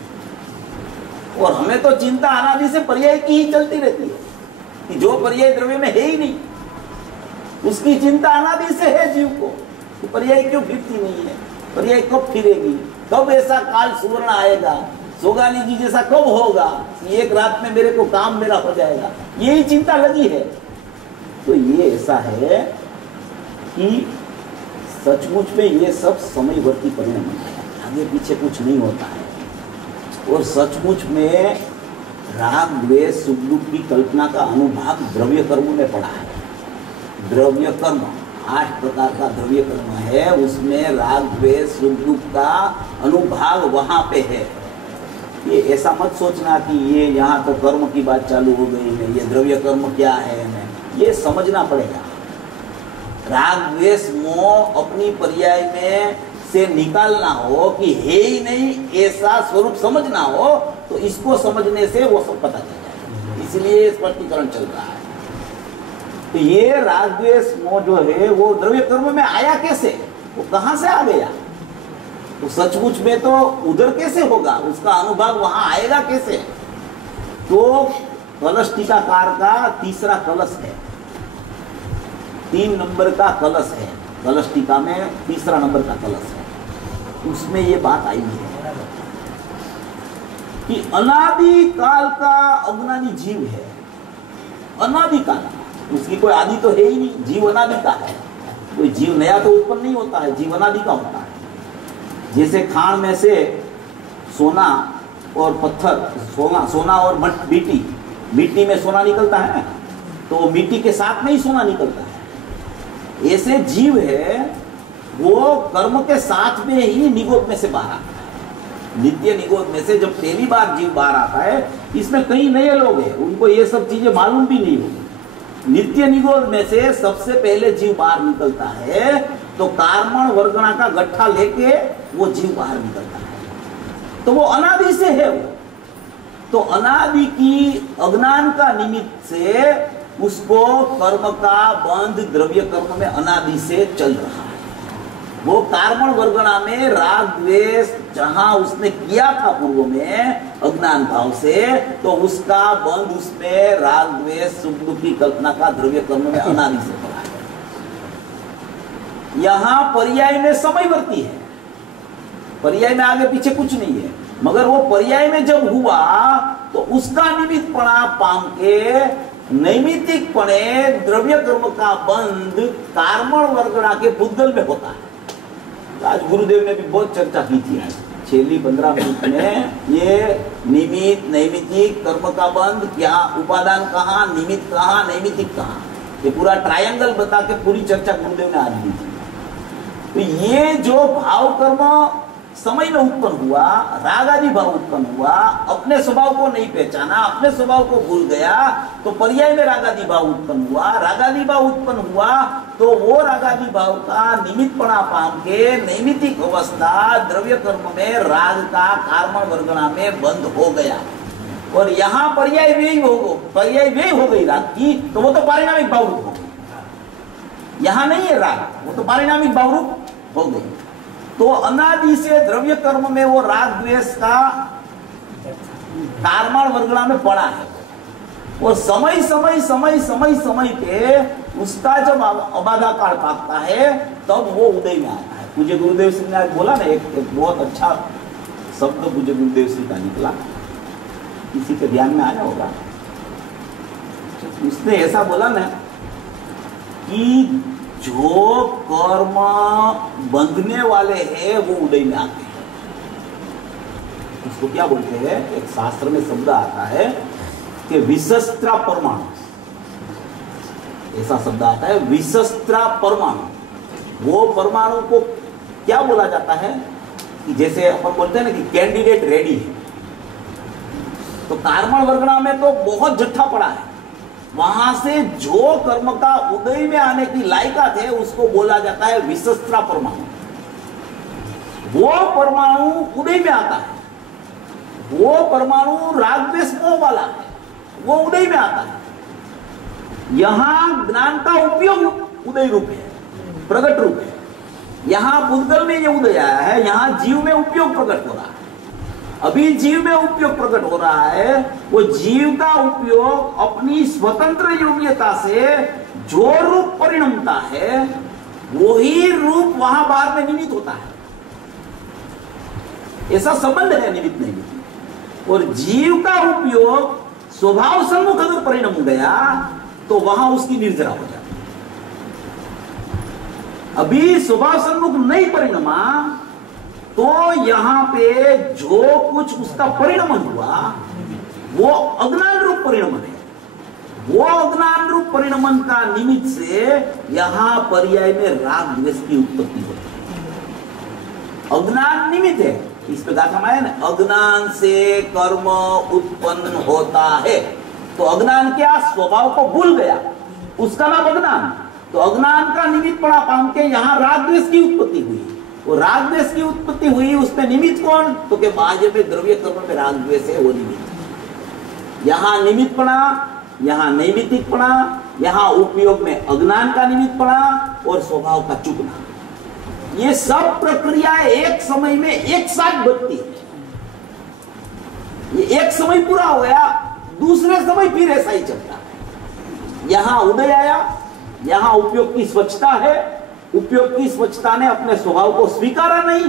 और हमें तो चिंता अनादि से पर्याय की ही चलती रहती है कि जो पर्याय द्रव्य में है ही नहीं, उसकी चिंता अनादि से है जीव को कि पर्याय क्यों फिरती नहीं है, पर्याय कब फिरेगी, कब ऐसा काल सुवर्ण आएगा, सोगानी जी जैसा कब होगा कि एक रात में मेरे को काम मेरा हो जाएगा, यही चिंता लगी है। तो ये ऐसा है कि सचमुच में ये सब समयवर्ती परिणाम है, आगे पीछे कुछ नहीं होता है। और सचमुच में राग द्वेष सुख दुख की कल्पना का अनुभाग द्रव्य कर्म में पड़ा है। द्रव्य कर्म 8 प्रकार का द्रव्य कर्म है, उसमें राग द्वेष सुख दुख का अनुभाग वहां पे है। ये ऐसा मत सोचना कि ये यहाँ तो कर्म की बात चालू हो गई है, ये द्रव्य कर्म क्या है, ये समझना पड़ेगा। राग द्वेष मोह अपनी पर्याय में से निकालना हो कि है ही नहीं ऐसा स्वरूप समझना हो, तो इसको समझने से वो सब पता चल जाएगा। इसलिए स्पष्टीकरण चल रहा है। तो ये राग द्वेष मोह जो है वो द्रव्य कर्म में आया कैसे, वो कहां से आ गया, तो सचमुच में तो उधर कैसे होगा, उसका अनुभव वहां आएगा कैसे। तो कलश टीकाकार का तीसरा कलश है, 3 नंबर का कलश है, कलश टीका में तीसरा नंबर का कलश है, उसमें ये बात आई है कि अनादि काल का अज्ञानी जीव है। अनादि काल, उसकी कोई आदि तो है ही नहीं, जीव अनादि का है, कोई जीव नया तो उत्पन्न नहीं होता है, जीव अनादि का होता है। जैसे खान में से सोना और पत्थर, सोना और मिट्टी में सोना निकलता है, तो मिट्टी के साथ में ही सोना निकलता है। ऐसे जीव है वो कर्म के साथ में ही निगोद में से बाहर आता है। नित्य निगोद में से जब पहली बार जीव बाहर आता है, इसमें कई नए लोग हैं, उनको ये सब चीजें मालूम भी नहीं होगी। नित्य निगोद में से सबसे पहले जीव बाहर निकलता है, तो कार्मण वर्गणा का गट्ठा लेके वो जीव बाहर निकलता है, तो वो अनादि से है। वो तो अनादि की अज्ञान का निमित्त से उसको कर्म का बंध द्रव्य कर्म में अनादि से चल रहा है। वो कार्मण वर्गणा में राग द्वेष जहां उसने किया था पूर्व में अज्ञान भाव से, तो उसका बंध उसमें राग द्वेष सुख दुख की कल्पना का द्रव्य कर्म में अनादि से पड़ा है। यहां पर्याय में समयवर्ती है, पर्याय में आगे पीछे कुछ नहीं है, मगर वो पर्याय में जब हुआ तो उसका निमित्तपणा पाम के नैमित्तिकपणे द्रव्य कर्म का बंध कार्मण वर्गणा के पुद्गल में होता है। आज गुरुदेव ने भी बहुत चर्चा की थी, छेली 15 मिनट में ये निमित्त नैमित्तिक कर्म का बंध क्या, उपादान कहाँ, निमित्त कहाँ, नैमित्तिक कहाँ, ये पूरा ट्रायंगल बता के पूरी चर्चा गुरुदेव ने आज दी थी। तो ये जो भाव कर्म समय में उत्पन्न हुआ, रागादि भाव उत्पन्न हुआ, अपने स्वभाव को नहीं पहचाना, अपने स्वभाव को भूल गया, तो पर्याय में रागादि भाव उत्पन्न हुआ। रागादि भाव उत्पन्न हुआ तो वो रागादि भाव का निमित्तपणा पाम के नैमित्तिक अवस्था द्रव्य कर्म में राग का कार्मण वर्गणा में बंद हो गया, और यहाँ पर्याय व्यय हो गई राग की, तो वो तो पारिणामिक भाव रूप हो गई। यहाँ नहीं है राग, वो तो पारिणामिक भाव रूप हो गई। तो अनादि से द्रव्य कर्म में वो राग द्वेष का कार्मण वर्गणा में पड़ा है, और समय पे उसका जब अबाधा काल पाकता है तब वो उदय में आता है। पूज्य गुरुदेव श्री ने आज बोला ना, एक बहुत अच्छा शब्द पूज्य गुरुदेव श्री का निकला, किसी के ध्यान में आया होगा। उसने ऐसा बोला ना कि जो कर्म बंधने वाले हैं वो उदय में आते हैं। उसको क्या बोलते हैं? एक शास्त्र में शब्द आता है कि विशस्त्रा परमाणु, ऐसा शब्द आता है विशस्त्रा परमाणु। वो परमाणु को क्या बोला जाता है कि जैसे अपन बोलते हैं ना कि कैंडिडेट रेडी है, तो कार्बन वर्गणा में तो बहुत जत्था पड़ा है, वहां से जो कर्म का उदय में आने की लायकात है उसको बोला जाता है विशस्त्रा परमाणु। वो परमाणु उदय में आता है, वो परमाणु राग द्वेष मोह वाला है, वो उदय में आता है। यहां ज्ञान का उपयोग उदय रूप है, प्रकट रूप है। यहां बुद्धगल में ये उदय आया है, यहां जीव में उपयोग प्रकट हो रहा है। अभी जीव में उपयोग प्रकट हो रहा है, वो जीव का उपयोग अपनी स्वतंत्र योग्यता से जो रूप परिणमता है वही रूप वहां बाद में निमित्त होता है। ऐसा संबंध है निमित्त नहीं। और जीव का उपयोग स्वभाव सम्मुख अगर परिणम गया तो वहां उसकी निर्जरा हो जाती है। अभी स्वभाव सम्मुख नहीं परिणमा तो यहां पे जो कुछ उसका परिणमन हुआ वो अज्ञान रूप परिणमन है। वो अज्ञान रूप परिणमन का निमित्त से यहां पर्याय में राग द्वेष की उत्पत्ति होती है। अज्ञान निमित्त है, इस पे गाथा में आया ना, अज्ञान से कर्म उत्पन्न होता है। तो अज्ञान क्या? स्वभाव को भूल गया, उसका नाम अज्ञान। तो अज्ञान का निमित्त पड़ा पाम के यहां राग द्वेष की उत्पत्ति हुई। वो राग द्वेष की उत्पत्ति हुई, उसमें निमित्त कौन? तो के बाह्य में द्रव्य कर्म में राग द्वेष है, वो निमित्त। यहां निमित्त पड़ा, यहां नैमित्तिक पड़ा, यहां उपयोग में अज्ञान का निमित्त पड़ा और स्वभाव का चूकना। ये सब प्रक्रियाएं एक समय में एक साथ बदती है। ये एक समय पूरा हो गया, दूसरे समय फिर ऐसा ही चलता है। यहां उदय आया, यहां उपयोग की स्वच्छता है, उपयोग की स्वच्छता ने अपने स्वभाव को स्वीकारा नहीं,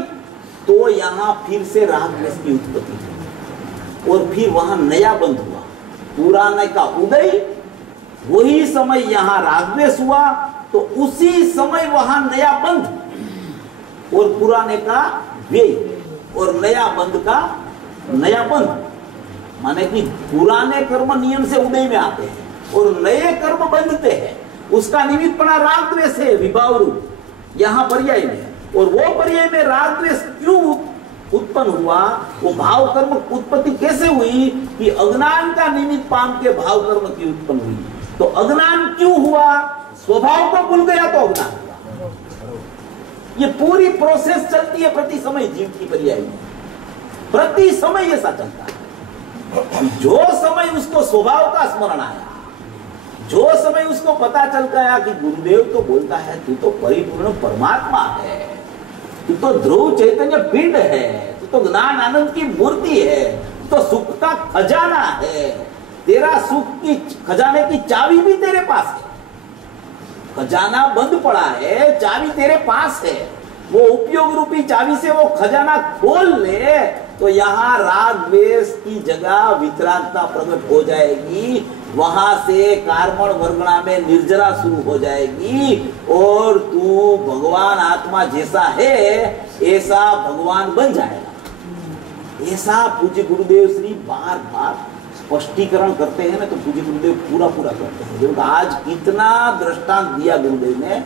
तो यहां फिर से राग द्वेष की उत्पत्ति हुई और फिर वहां नया बंध हुआ। पुराने का उदय, वही समय यहां राग द्वेष हुआ, तो उसी समय वहां नया बंध और पुराने का व्यय और नया बंध का नया बंध। माने कि पुराने कर्म नियम से उदय में आते हैं और नए कर्म बंधते हैं। उसका निमित्त पड़ा राग द्वेष है, विभाव रूप यहां पर्याय में। और वो पर्याय में राग द्वेष क्यों उत्पन्न हुआ? वो भाव कर्म उत्पत्ति कैसे हुई कि अज्ञान का निमित्त पाम के भाव कर्म की उत्पन्न हुई। तो अज्ञान क्यों हुआ? स्वभाव को भूल गया तो अज्ञान हुआ। ये पूरी प्रोसेस चलती है प्रति समय जीव की पर्याय में, प्रति समय ऐसा चलता है। जो समय उसको स्वभाव का स्मरण आया, जो समय उसको पता चल गया कि गुरुदेव तो बोलता है तू तो परिपूर्ण परमात्मा है, तू तो ध्रुव चैतन्य पिंड है, तू तो ज्ञान आनंद की मूर्ति है, तू तो सुख का खजाना है, तेरा सुख की खजाने की चाबी भी तेरे पास है। खजाना बंद पड़ा है, चाबी तेरे पास है, वो उपयोग रूपी चाबी से वो खजाना खोल ले तो यहाँ राग द्वेष की जगह वितरागता प्रकट हो जाएगी। वहां से कार्बन वर्गणा में निर्जरा शुरू हो जाएगी और तू भगवान आत्मा जैसा है ऐसा भगवान बन जाएगा। ऐसा पूज्य गुरुदेव श्री बार बार स्पष्टीकरण करते हैं ना, तो पूज्य गुरुदेव पूरा पूरा करते हैं। जो आज कितना दृष्टांत दिया गुरुदेव ने।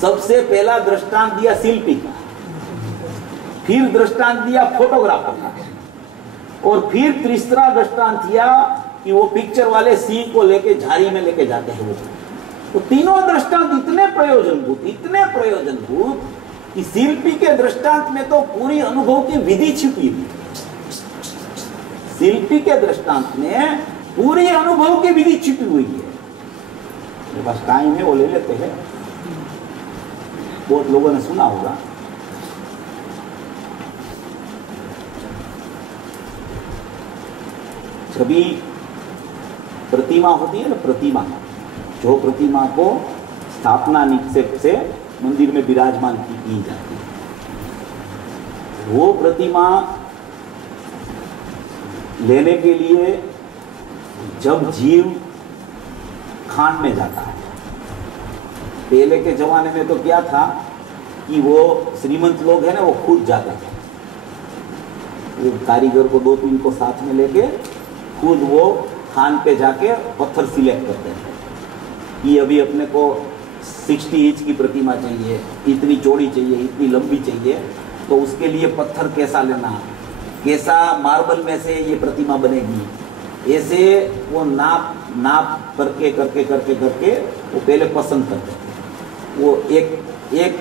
सबसे पहला दृष्टांत दिया शिल्पी का, फिर दृष्टांत दिया फोटोग्राफर का, और फिर तीसरा दृष्टांत दिया कि वो पिक्चर वाले सीन को लेके झाड़ी में लेके जाते हैं वो। तो तीनों दृष्टांत इतने प्रयोजनभूत कि शिल्पी के दृष्टांत में तो पूरी अनुभव की विधि छिपी हुई। शिल्पी के दृष्टांत में पूरी अनुभव की विधि छिपी हुई है। मेरे पास टाइम है, वो ले लेते हैं। बहुत लोगों ने सुना होगा, छवि प्रतिमा होती है ना, प्रतिमा, जो प्रतिमा को स्थापना निक्षेप से मंदिर में विराजमान की जाती है, वो प्रतिमा लेने के लिए जब जीव खान में जाता है पहले के जमाने में तो क्या था कि वो श्रीमंत लोग हैं ना, वो खुद जाते थे, वो कारीगर को 2-3 को साथ में लेके खुद वो खान पे जाके पत्थर सिलेक्ट करते थे कि अभी अपने को 60 इंच की प्रतिमा चाहिए, इतनी चौड़ी चाहिए, इतनी लंबी चाहिए, तो उसके लिए पत्थर कैसा लेना, कैसा मार्बल में से ये प्रतिमा बनेगी, ऐसे वो नाप करके करके करके करके वो पहले पसंद करते थे। वो एक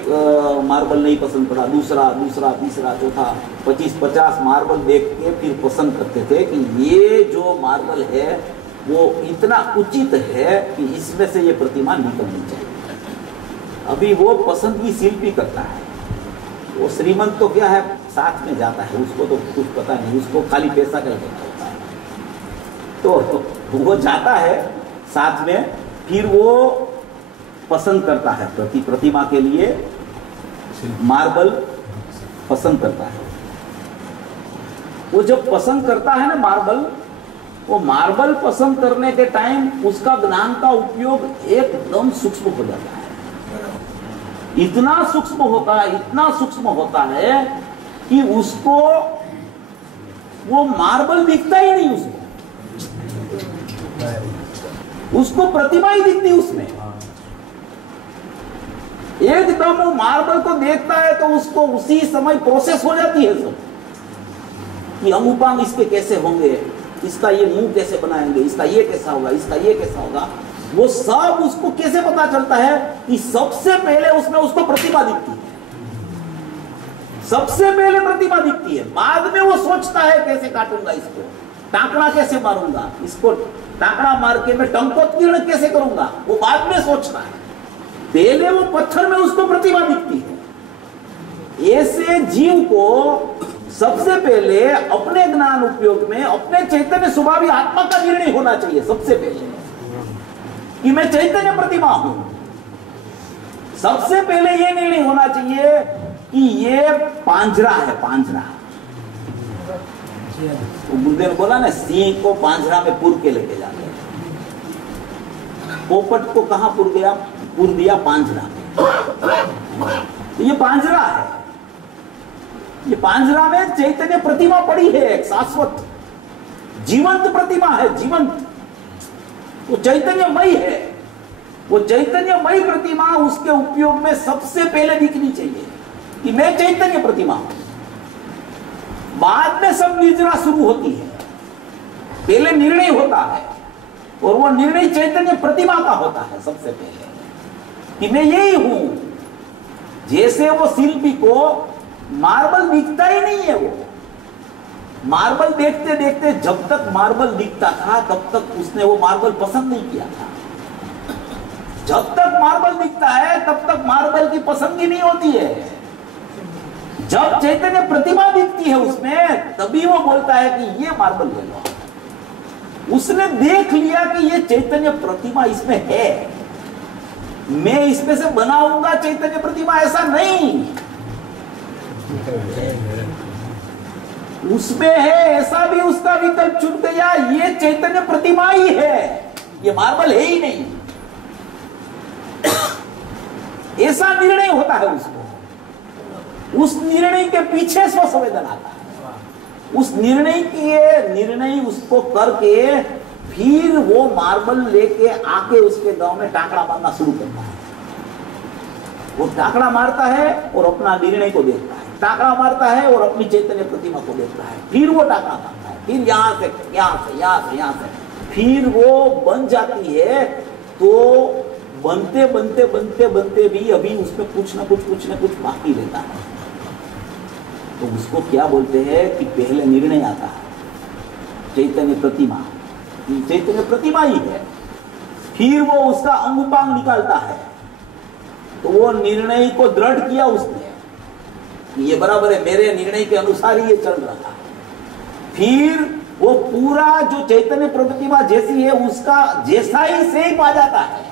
मार्बल नहीं पसंद पड़ा, दूसरा तीसरा चौथा 25-50 मार्बल देख के फिर पसंद करते थे कि ये जो मार्बल है वो इतना उचित है कि इसमें से ये प्रतिमा निकलनी चाहिए। अभी वो पसंद की शिल्पी करता है, वो श्रीमंत तो क्या है साथ में जाता है, उसको तो कुछ पता नहीं, उसको खाली पैसा का होता है, तो वो जाता है साथ में, फिर वो पसंद करता है प्रतिमा के लिए मार्बल पसंद करता है। वो जब पसंद करता है ना मार्बल, वो मार्बल पसंद करने के टाइम उसका ज्ञान का उपयोग एकदम सूक्ष्म हो जाता है, इतना सूक्ष्म होता है कि उसको वो मार्बल दिखता ही नहीं, उसको प्रतिमा ही दिखती उसमें। एकदम वो मार्बल को देखता है तो उसको उसी समय प्रोसेस हो जाती है सब कि अंग उपांग इसके कैसे होंगे, इसका ये मुंह कैसे बनाएंगे, इसका ये कैसा होगा, इसका ये कैसा होगा, वो सब उसको कैसे पता चलता है कि सबसे पहले उसमें उसको प्रतिमा दिखती है, सबसे पहले प्रतिमा दिखती है, बाद में वो सोचता है कैसे काटूंगा इसको, टाकड़ा कैसे मारूंगा इसको, टाकड़ा मार के मैं टंकोत्कीर्ण कैसे करूंगा, वो बाद में सोचता है, पहले वो पत्थर में उसको प्रतिमा दिखती है। ऐसे जीव को सबसे पहले अपने ज्ञान उपयोग में अपने चैतन्य स्वभावी आत्मा का निर्णय होना चाहिए सबसे पहले कि मैं चैतन्य प्रतिमा हूं। सबसे पहले यह निर्णय होना चाहिए कि ये पांजरा है, पांजरा। तो गुरुदेव ने बोला ना, सिंह को पांजरा में पुर के लेके जाते हैं, पोपट को कहां पुर गया, पुर दिया पांजरा में। तो ये पांजरा है, ये पांजरा में चैतन्य प्रतिमा पड़ी है, एक शाश्वत जीवंत प्रतिमा है, जीवंत, वो चैतन्यमयी है। वो चैतन्यमयी प्रतिमा उसके उपयोग में सबसे पहले दिखनी चाहिए कि मैं चैतन्य प्रतिमा हूं। बाद में सब निर्जरा शुरू होती है, पहले निर्णय होता है, और वो निर्णय चैतन्य प्रतिमा का होता है सबसे पहले कि मैं यही हूं। जैसे वो शिल्पी को मार्बल दिखता ही नहीं है, वो मार्बल देखते देखते जब तक मार्बल दिखता था तब तक उसने वो मार्बल पसंद नहीं किया था। जब तक मार्बल दिखता है तब तक मार्बल की पसंदगी नहीं होती है। जब चैतन्य प्रतिमा दिखती है उसमें, तभी वो बोलता है कि ये मार्बल ले लो। उसने देख लिया कि ये चैतन्य प्रतिमा इसमें है, मैं इसमें से बनाऊंगा चैतन्य प्रतिमा, ऐसा नहीं, उसमें है, ऐसा भी उसका विकल्प चुन गया, ये चैतन्य प्रतिमा ही है, ये मार्बल है ही नहीं, ऐसा निर्णय होता है उसको। उस निर्णय के पीछे स्वसंवेदन आता है, उस निर्णय उसको करके फिर वो मार्बल लेके आके उसके गांव में टाकड़ा मारना शुरू करता है। वो टाकड़ा मारता है और अपना निर्णय को देखता है, टाकड़ा मारता है और अपनी चैतन्य प्रतिमा को देखता है, फिर वो टाकड़ा मारता है, फिर यहां से यहां से फिर वो बन जाती है। तो बनते बनते बनते बनते भी अभी उसमें कुछ ना कुछ बाकी रहता है। तो उसको क्या बोलते हैं कि पहले निर्णय आता है, चैतन्य प्रतिमा, चैतन्य प्रतिमा ही है, फिर वो उसका अंग उपांग निकालता है। तो वो निर्णय को दृढ़ किया उसने, ये बराबर है, मेरे निर्णय के अनुसार ही ये चल रहा है। फिर वो पूरा जो चैतन्य प्रतिमा जैसी है उसका जैसा ही सेम आ जाता है,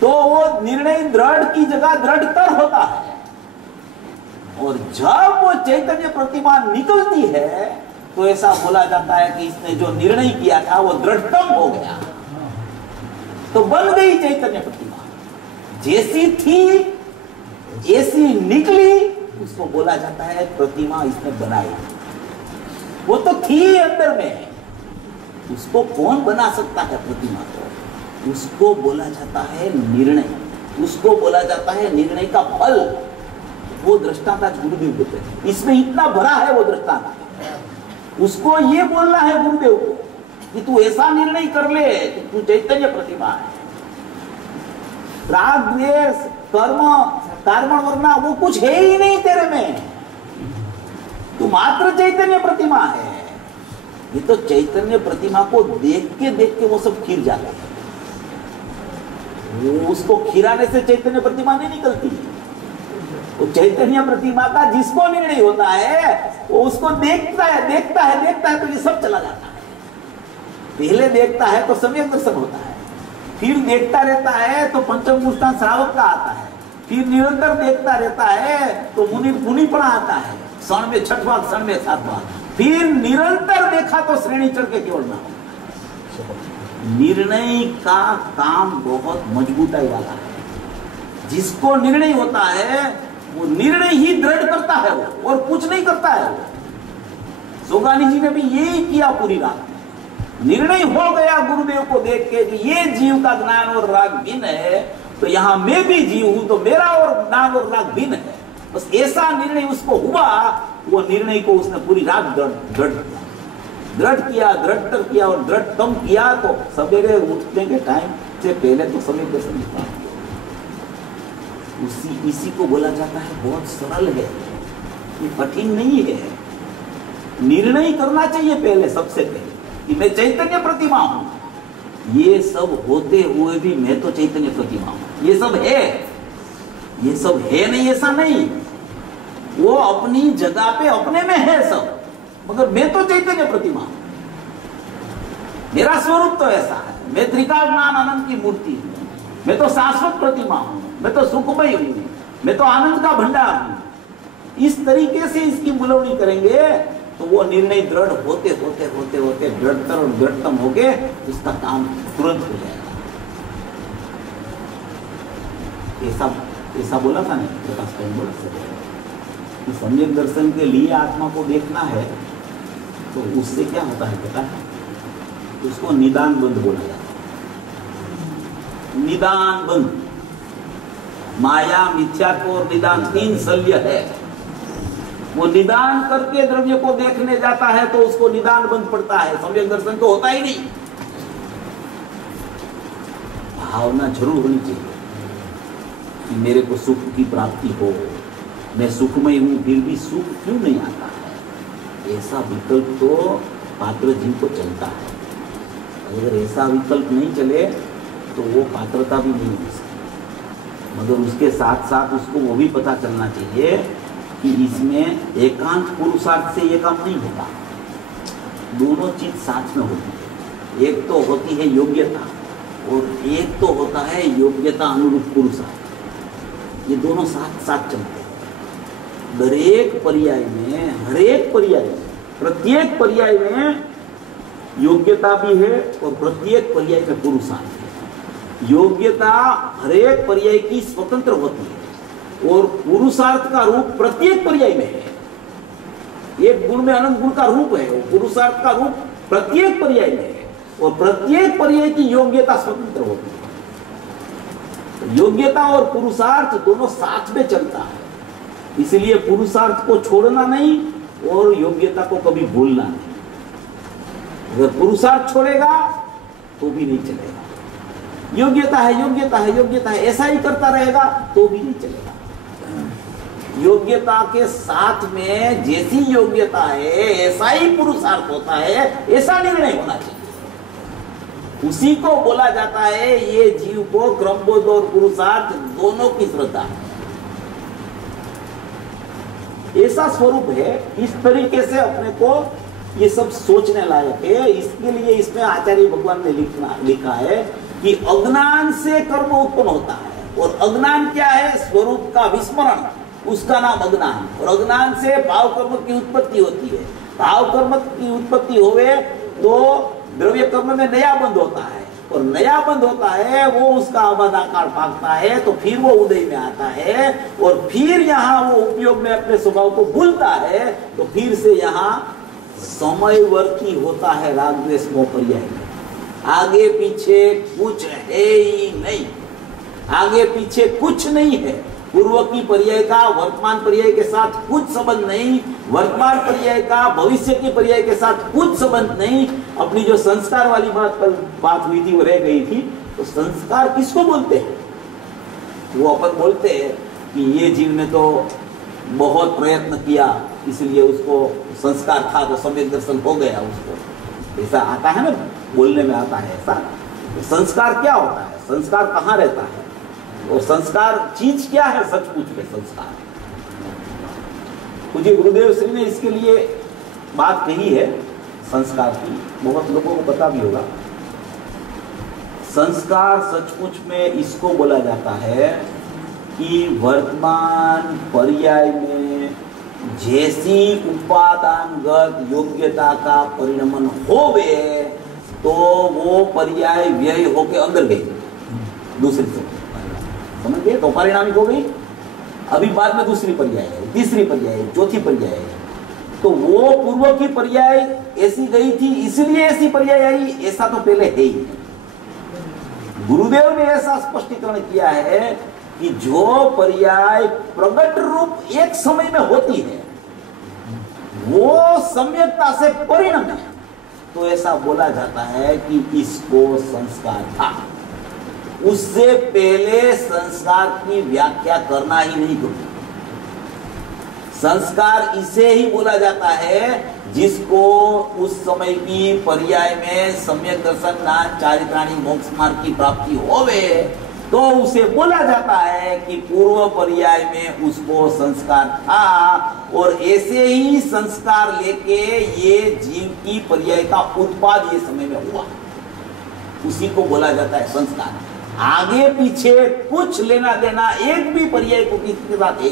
तो वो निर्णय दृढ़ की जगह दृढ़तर होता है। और जब वो चैतन्य प्रतिमा निकलती है तो ऐसा बोला जाता है कि इसने जो निर्णय किया था वो दृढ़तम हो गया, तो बन गई चैतन्य प्रतिमा। जैसी थी ऐसी निकली, उसको बोला जाता है प्रतिमा इसने बनाई। वो तो थी अंदर में, उसको कौन बना सकता है प्रतिमा को? उसको बोला जाता है निर्णय, उसको बोला जाता है निर्णय का फल। वो दृष्टांत आज गुरुदेव देते हैं, इसमें इतना भरा है वो दृष्टांत। उसको ये बोलना है गुरुदेव को कि तू ऐसा निर्णय कर ले कि तू चैतन्य प्रतिमा है। राग द्वेष कर्म कार्बन वरना वो कुछ है ही नहीं तेरे में, तू मात्र चैतन्य प्रतिमा है। ये तो चैतन्य प्रतिमा को देख के वो सब खिर जाता है। वो उसको खिराने से चैतन्य प्रतिमा नहीं निकलती। वो चैतन्य प्रतिमा का जिसको निर्णय होता है वो उसको देखता है तो ये सब चला जाता है। पहले देखता है तो सम्यक दर्शन होता है, फिर देखता रहता है तो पंचम मुस्तान श्रावक का आता है, फिर निरंतर देखता रहता है तो मुनिपणा आता है, क्षण में छठवां, क्षण में सातवां, फिर निरंतर देखा तो श्रेणी चढ़ के केवल ना। निर्णय का काम बहुत मजबूताई वाला है। जिसको निर्णय होता है वो निर्णय ही दृढ़ करता है, वो और कुछ नहीं करता है। वो सोगानी जी ने भी यही किया पूरी रात। निर्णय हो गया गुरुदेव को देख के कि ये जीव का ज्ञान और राग भिन्न है, तो यहां मैं भी जीव हूं तो मेरा और ज्ञान और राग भिन्न है। बस ऐसा निर्णय उसको हुआ, वो निर्णय को उसने पूरी रात दृढ़तर किया और दृढ़तम किया। तो सवेरे उठने के टाइम से पहले तो समय दर्शन निकाल इसी को बोला जाता है बहुत सरल है, ये कठिन नहीं है। निर्णय करना चाहिए पहले, सबसे पहले कि मैं चैतन्य प्रतिमा हूं। ये सब होते हुए भी मैं तो चैतन्य प्रतिमा हूं। ये सब है नहीं ऐसा नहीं, वो अपनी जगह पे अपने में है सब, मगर मैं तो चैतन्य प्रतिमा हूं। मेरा स्वरूप तो ऐसा है, मैं त्रिकाल ज्ञान आनंद की मूर्ति हूं, मैं तो शाश्वत प्रतिमा हूं, मैं तो सुखमय हूं, मैं तो आनंद का भंडार हूं। इस तरीके से इसकी बुलवनी करेंगे तो वो निर्णय दृढ़ होते दृढ़तर और दृढ़तम होके उसका काम तुरंत हो जाएगा। ऐसा बोला था नहीं, प्रकाश कहीं बोला कि सम्यक दर्शन के लिए आत्मा को देखना है तो उससे क्या होता है पता है? उसको निदान बंद बोला जाता है। निदान बंद, माया, मिथ्यात्व और निदान, 3 शल्य है। वो निदान करके द्रव्य को देखने जाता है तो उसको निदान बंद पड़ता है। सम्यक दर्शन तो होता ही नहीं। भावना जरूर होनी चाहिए कि मेरे को सुख की प्राप्ति हो, मैं सुखमय हूं, फिर भी सुख क्यों नहीं आता है? ऐसा विकल्प तो पात्र जीव को चलता है। अगर ऐसा विकल्प नहीं चले तो वो पात्रता भी नहीं हो सकती। मगर उसके साथ साथ उसको वो भी पता चलना चाहिए कि इसमें एकांत पुरुषार्थ से ये काम नहीं होता। दोनों चीज साथ में होती है। एक तो होती है योग्यता और एक तो होता है योग्यता अनुरूप पुरुषार्थ। ये दोनों साथ साथ चलते हैं। हरेक पर्याय में प्रत्येक पर्याय में योग्यता भी है और प्रत्येक पर्याय में पुरुषार्थ है। योग्यता हरेक पर्याय की स्वतंत्र होती है और पुरुषार्थ का रूप प्रत्येक पर्याय में है। एक गुण में अनंत गुण का रूप है, पुरुषार्थ का रूप प्रत्येक पर्याय में है और प्रत्येक पर्याय की योग्यता स्वतंत्र होती है। योग्यता और पुरुषार्थ दोनों साथ में चलता है। इसलिए पुरुषार्थ को छोड़ना नहीं और योग्यता को कभी भूलना नहीं। अगर पुरुषार्थ छोड़ेगा तो भी नहीं चलेगा। योग्यता है ऐसा ही करता रहेगा तो भी नहीं चलेगा। योग्यता के साथ में जैसी योग्यता है ऐसा ही पुरुषार्थ होता है, ऐसा निर्णय होना चाहिए। उसी को बोला जाता है, ये जीव को क्रमबोध और पुरुषार्थ दोनों की श्रद्धा है। ऐसा स्वरूप है। इस तरीके से अपने को ये सब सोचने लायक है। इसके लिए इसमें आचार्य भगवान ने लिखा है कि अज्ञान से कर्म उत्पन्न होता है और अज्ञान क्या है? स्वरूप का विस्मरण, उसका नाम अज्ञान। और अज्ञान से भाव कर्म की उत्पत्ति होती है। भाव कर्म की उत्पत्ति होवे तो द्रव्य कर्म में नया बंध होता है, और नया बंध होता है वो उसका अबाधाकार भागता है, तो फिर वो उदय में आता है, और फिर यहाँ वो उपयोग में अपने स्वभाव को भूलता है, तो फिर से यहाँ समयवर्ती होता है राग द्वेष मोह पर्याय। आगे पीछे कुछ है ही नहीं, आगे पीछे कुछ नहीं है। पूर्व की पर्याय का वर्तमान पर्याय के साथ कुछ संबंध नहीं, वर्तमान पर्याय का भविष्य की पर्याय के साथ कुछ संबंध नहीं। अपनी जो संस्कार वाली बात हुई थी वो रह गई थी। तो संस्कार किसको बोलते हैं? वो अपन बोलते हैं कि ये जीव ने तो बहुत प्रयत्न किया इसलिए उसको संस्कार था, तो सम्यक दर्शन हो गया उसको, ऐसा आता है ना, बोलने में आता है ऐसा। तो संस्कार क्या होता है? संस्कार कहाँ रहता है? और संस्कार चीज क्या है? सचमुच में संस्कार, मुझे गुरुदेव श्री ने इसके लिए बात कही है संस्कार की, बहुत लोगों को पता भी होगा। संस्कार सचमुच में इसको बोला जाता है कि वर्तमान पर्याय में जैसी उपादानगत योग्यता का परिणमन होवे तो वो पर्याय व्यय होके अंदर गई दूसरी से, समझ गए? तो परिणामिक हो गई। अभी बाद में दूसरी पर्याय है, तीसरी पर्याय है, चौथी पर्याय है। तो वो पूर्व की पर्याय ऐसी गई थी इसलिए ऐसी पर्याय आई, ऐसा तो पहले है ही। गुरुदेव ने ऐसा स्पष्टीकरण किया है कि जो पर्याय प्रगट रूप एक समय में होती है वो सम्यकता से परिणम है, तो ऐसा बोला जाता है कि इसको संस्कार था। उससे पहले संस्कार की व्याख्या करना ही नहीं होती। संस्कार इसे ही बोला जाता है जिसको उस समय की पर्याय में सम्यक दर्शन ज्ञान चारित्राणी मोक्ष मार्ग की प्राप्ति होवे तो उसे बोला जाता है कि पूर्व पर्याय में उसको संस्कार था, और ऐसे ही संस्कार लेके ये जीव की पर्याय का उत्पाद ये समय में हुआ, उसी को बोला जाता है संस्कार। आगे पीछे कुछ लेना देना एक भी पर्याय को किसी के साथ है।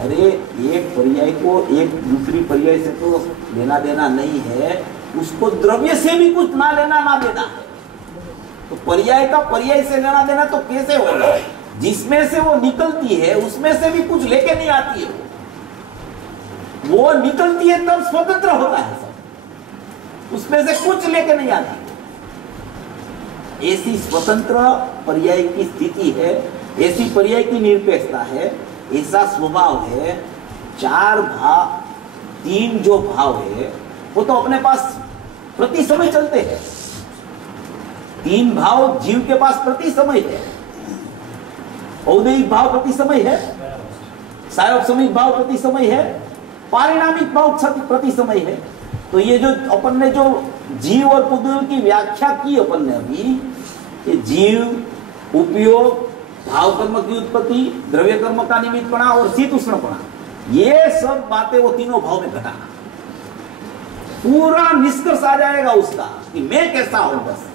अरे एक पर्याय को एक दूसरी पर्याय से तो लेना देना नहीं है, उसको द्रव्य से भी कुछ ना लेना ना देना है। तो पर्याय का पर्याय से लेना देना तो कैसे होगा? जिसमें से वो निकलती है उसमें से भी कुछ लेके नहीं आती है, वो निकलती है तब स्वतंत्र होता है सब, उसमें से कुछ लेके नहीं आती। ऐसी स्वतंत्र पर्याय की स्थिति है, ऐसी पर्याय की निरपेक्षता है, ऐसा स्वभाव है। चार भाव, तीन जो भाव है वो तो अपने पास प्रति समय चलते हैं। तीन भाव जीव के पास प्रति समय है। औदैहिक भाव प्रति समय है, सार्वसमिक भाव प्रति समय है, पारिणामिक भाव प्रति समय है। तो ये जो अपन ने जो जीव और पुद्गल की व्याख्या की अपन ने अभी, कि जीव, उपयोग, भाव कर्म की उत्पत्ति, द्रव्य कर्म का निमित्तपणा और शीत उष्णपणा, ये सब बातें वो तीनों भाव में घटा, पूरा निष्कर्ष आ जाएगा उसका कि मैं कैसा हूं। बस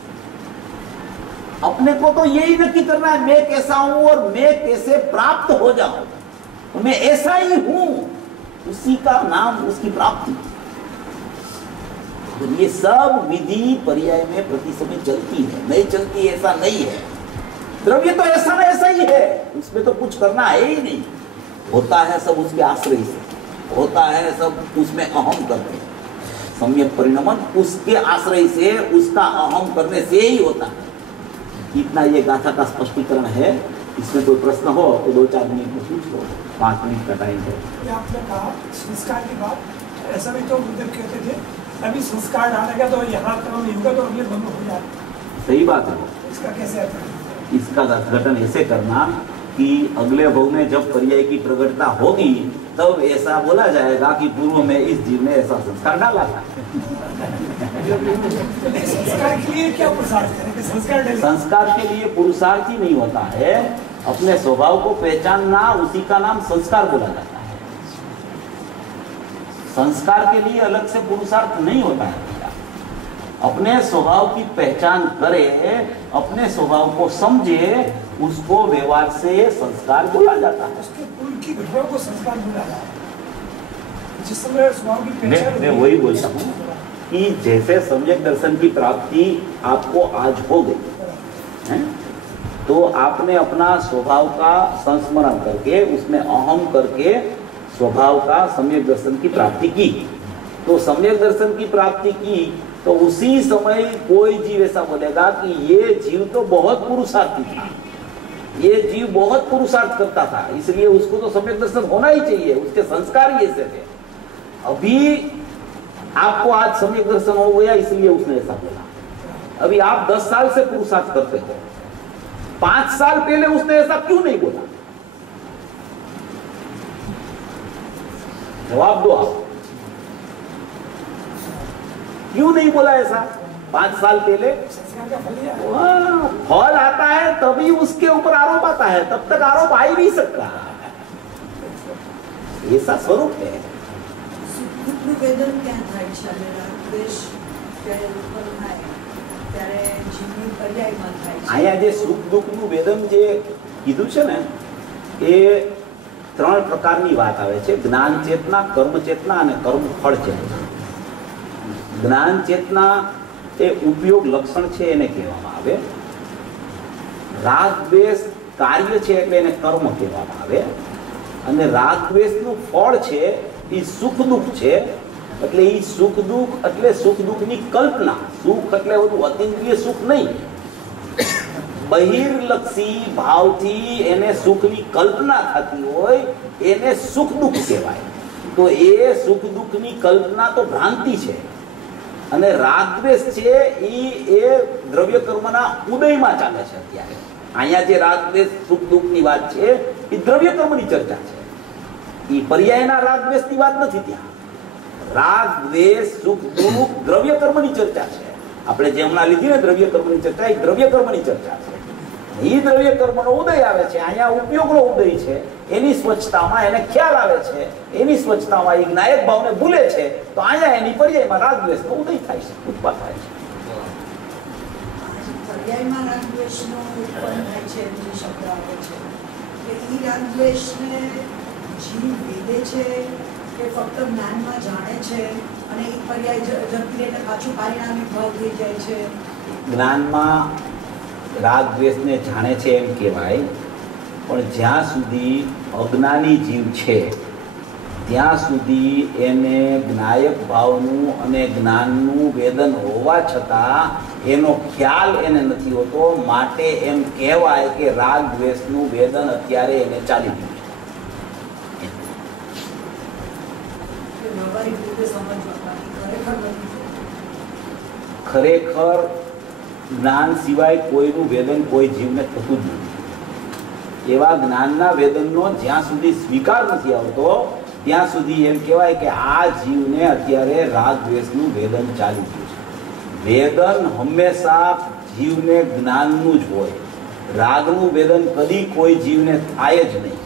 अपने को तो यही नक्की करना है मैं कैसा हूं और मैं कैसे प्राप्त हो जाऊं, मैं ऐसा ही हूं, उसी का नाम उसकी प्राप्ति। तो ये सब विधि पर्याय में प्रति समय चलती है, नहीं चलती ऐसा नहीं है। द्रव्य तो ऐसा ना ऐसा ही है, उसमें तो कुछ करना है ही नहीं, होता है सब उसके आश्रय से, होता है सब उसमें अहम करते हैं। सम्यक परिणमन उसके आश्रय से, उसका अहम करने से ही होता है। इतना ये गाथा का स्पष्टीकरण है। इसमें कोई प्रश्न हो तो 2-4 मिनट में पूछ लो, 5 मिनट का टाइम है। आपने कहा संस्कार की बात, ऐसा भी तो गुरुदेव कहते थे अभी संस्कार डालेगा तो यहाँ क्रम नहीं होगा तो अगले बंद हो जाएगा। सही बात है। इसका कैसे आता है? इसका घटन ऐसे करना कि अगले भव में जब पर्याय की प्रगटता होगी तब ऐसा बोला जाएगा कि पूर्व में इस जीव ने ऐसा संस्कार डाला था। संस्कार के लिए क्या पुरुषार्थ करें? संस्कार के लिए पुरुषार्थ ही नहीं होता है, अपने स्वभाव को पहचानना, उसी का नाम संस्कार बोला जाता है। संस्कार के लिए अलग से पुरुषार्थ नहीं होता है। अपने स्वभाव की पहचान करे, अपने स्वभाव को समझे, उसको व्यवहार से संस्कार बोला जाता है। उसके पूर्व की घटनाओं को संस्कार बोला जाता है। जिस समय स्वभाव की पहचान, मैं वही बोलता हूँ कि कि जैसे सम्यक दर्शन की प्राप्ति आपको आज हो गई है, तो आपने अपना स्वभाव का संस्मरण करके उसमें अहम करके स्वभाव का सम्यक दर्शन की प्राप्ति की। तो सम्यक दर्शन की प्राप्ति की तो उसी समय कोई जीव ऐसा बोलेगा कि ये जीव तो बहुत पुरुषार्थी था, ये जीव बहुत पुरुषार्थ करता था, इसलिए उसको तो सम्यक दर्शन होना ही चाहिए, उसके संस्कार ही ऐसे थे। अभी आपको आज सम्यक दर्शन हो गया इसलिए उसने ऐसा बोला। अभी आप 10 साल से पुरुषार्थ करते हो, 5 साल पहले उसने ऐसा क्यों नहीं बोला? जवाब दो आप, क्यों नहीं बोला ऐसा 5 साल पहले? फल आता है तभी उसके ऊपर आरोप आता है, तब तक आरोप आ ही नहीं सकता। ऐसा स्वरूप है। અહીંયા જે સુખ દુઃખનું વેદન જે કીધું છે ને એ 3 પ્રકારની વાત આવે છે, જ્ઞાન ચેતના, કર્મ ચેતના અને કર્મ ફળ ચેતના। જ્ઞાન ચેતના એ ઉપયોગ લક્ષણ છે એને કહેવામાં આવે, રાગ દ્વેષ કાર્ય છે એટલે એને કર્મ કહેવામાં આવે, અને રાગ દ્વેષનું ફળ છે એ સુખ દુઃખ છે એટલે એ સુખ દુઃખ એટલે સુખ દુઃખની કલ્પના। સુખ એટલે બધું અતિન્દ્રિય સુખ નહીં, બહિર્લક્ષી ભાવથી એને સુખની કલ્પના થતી હોય એને સુખ દુઃખ કહેવાય। તો એ સુખ દુઃખની કલ્પના તો ભ્રાંતિ છે, અને રાગ દ્વેષ છે એ દ્રવ્ય કર્મના ઉદયમાં ચાલે છે। અત્યારે અહીંયા જે રાગ દ્વેષ સુખ દુઃખની વાત છે એ દ્રવ્ય કર્મની ચર્ચા છે, એ પર્યાયના રાગ દ્વેષની વાત નથી। ત્યાં રાગ દ્વેષ સુખ દુઃખ દ્રવ્ય કર્મની ચર્ચા છે। આપણે જે હમણાં લીધી ને દ્રવ્ય કર્મની ચર્ચા, એ દ્રવ્ય કર્મની ચર્ચા છે। એ દ્રવ્ય કર્મનો ઉદય આવે છે, અહીંયા ઉપયોગનો ઉદય છે, એની સ્વચ્છતામાં એને ખ્યાલ આવે છે, એની સ્વચ્છતામાં એ જ્ઞાયક ભાવને ભૂલે છે, તો અહીંયા એની પર્યાયમાં રાગ દ્વેષનો ઉદય થાય છે, ઉત્પાદ થાય છે। પર્યાયમાં રાગ દ્વેષનો ઉત્પન્ન થાય છે જે શબ્દ આવે છે કે એ રાગ દ્વેષને જીવ વેદે છે કે ફક્ત જ્ઞાનમાં જાણે છે અને એક પર્યાય જતી રહે પાછું પારિણામિક ભાવ થઈ જાય છે? જ્ઞાનમાં રાગ દ્વેષને જાણે છે એમ કહેવાય, પણ જ્યાં સુધી અજ્ઞાની જીવ છે ત્યાં સુધી એને જ્ઞાયક ભાવનું અને જ્ઞાનનું વેદન હોવા છતાં એનો ખ્યાલ એને નથી હોતો, માટે એમ કહેવાય કે રાગ દ્વેષનું વેદન અત્યારે એને ચાલી રહ્યું છે। ખરેખર જ્ઞાન સિવાય કોઈનું વેદન કોઈ જીવને થતું જ નથી। એવા જ્ઞાનના વેદનનો જ્યાં સુધી સ્વીકાર નથી આવતો ત્યાં સુધી એમ કહેવાય કે આ જીવને અત્યારે રાગ દ્વેષનું વેદન ચાલી રહ્યું છે। વેદન હંમેશા જીવને જ્ઞાનનું જ હોય, રાગનું વેદન કદી કોઈ જીવને થાય જ નહીં।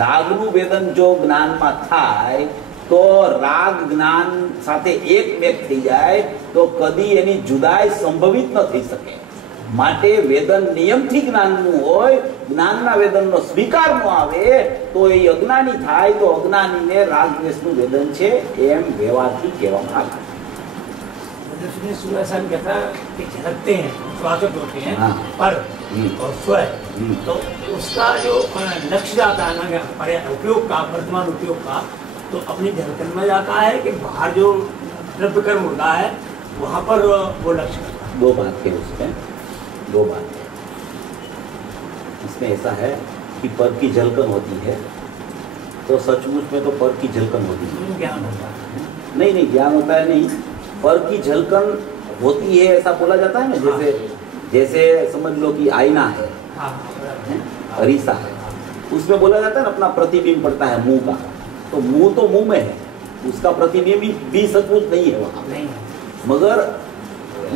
રાગનું વેદન જો જ્ઞાનમાં થાય તો રાગ જ્ઞાન સાથે એકમેક થઈ જાય તો કદી એની જુદાઈ સંભવિત ન થઈ શકે। માટે વેદન નિયમથી જ્ઞાનનું હોય, જ્ઞાનના વેદનનો સ્વીકાર ન આવે તો એ અજ્ઞાની થાય, તો અજ્ઞાનીને રાગ દ્વેષનું વેદન છે એમ વ્યવહારથી કહેવામાં આવે। कहता है कि झलकते हैं, स्वागत होते हैं पर और स्वयं, तो उसका जो लक्ष्य आता है ना उपयोग का, वर्तमान उपयोग का, तो अपनी झलकन में जाता है कि बाहर जो द्रव्य कर्म होता है वहाँ पर वो लक्ष्य करता है। 2 बात है उसमें, 2 बात है इसमें। ऐसा है कि पर की झलकन होती है तो सचमुच में तो पर की झलकन होती है, ज्ञान होता है। नहीं ज्ञान होता है नहीं, पर की झलकन होती है ऐसा बोला जाता है ना। जैसे समझ लो कि आईना है, अरीसा है, उसमें बोला जाता है ना अपना प्रतिबिंब पड़ता है मुंह का, तो मुंह तो मुंह में है, उसका प्रतिबिंब भी सचमुच नहीं है वहाँ नहीं, मगर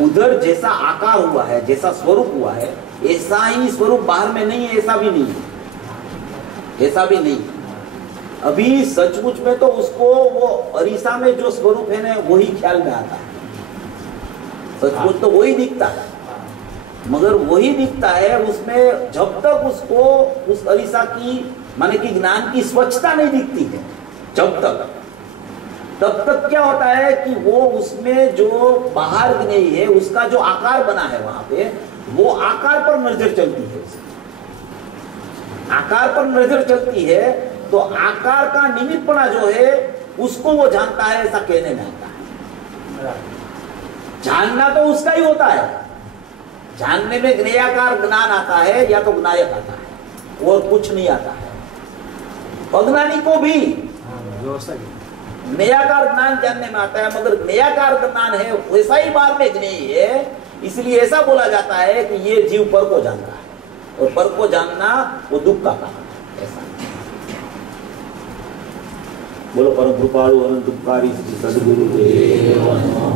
उधर जैसा आकार हुआ है, जैसा स्वरूप हुआ है, ऐसा ही स्वरूप बाहर में नहीं है, ऐसा भी नहीं है, ऐसा भी नहीं। अभी सचमुच में तो उसको वो अरीसा में जो स्वरूप है ना वही ख्याल में आता है, सचमुच तो वही दिखता है, मगर वही दिखता है उसमें जब तक उसको उस अरीसा की माने कि ज्ञान की स्वच्छता नहीं दिखती है, जब तक तब तक क्या होता है कि वो उसमें जो बाहर ज्ञेय है उसका जो आकार बना है वहां पे, वो आकार पर नजर चलती है। आकार पर नजर चलती है तो आकार का निमित्तपना जो है उसको वो जानता है, ऐसा कहने में आता है। जानना तो उसका ही होता है। जानने में ज्ञेयाकार ज्ञान आता है या तो ज्ञायक आता है, और कुछ नहीं आता है। अज्ञानी को भी ज्ञेयाकार ज्ञान जानने में आता है, मगर ज्ञेयाकार ज्ञान है वैसा ही बाद में ज्ञेय है। इसलिए ऐसा बोला जाता है कि ये जीव पर को जानता है, और पर को जानना वो दुख का कारण है। ऐसा बोलो परम कृपालु अनंत उपकारी सद्गुरु देव।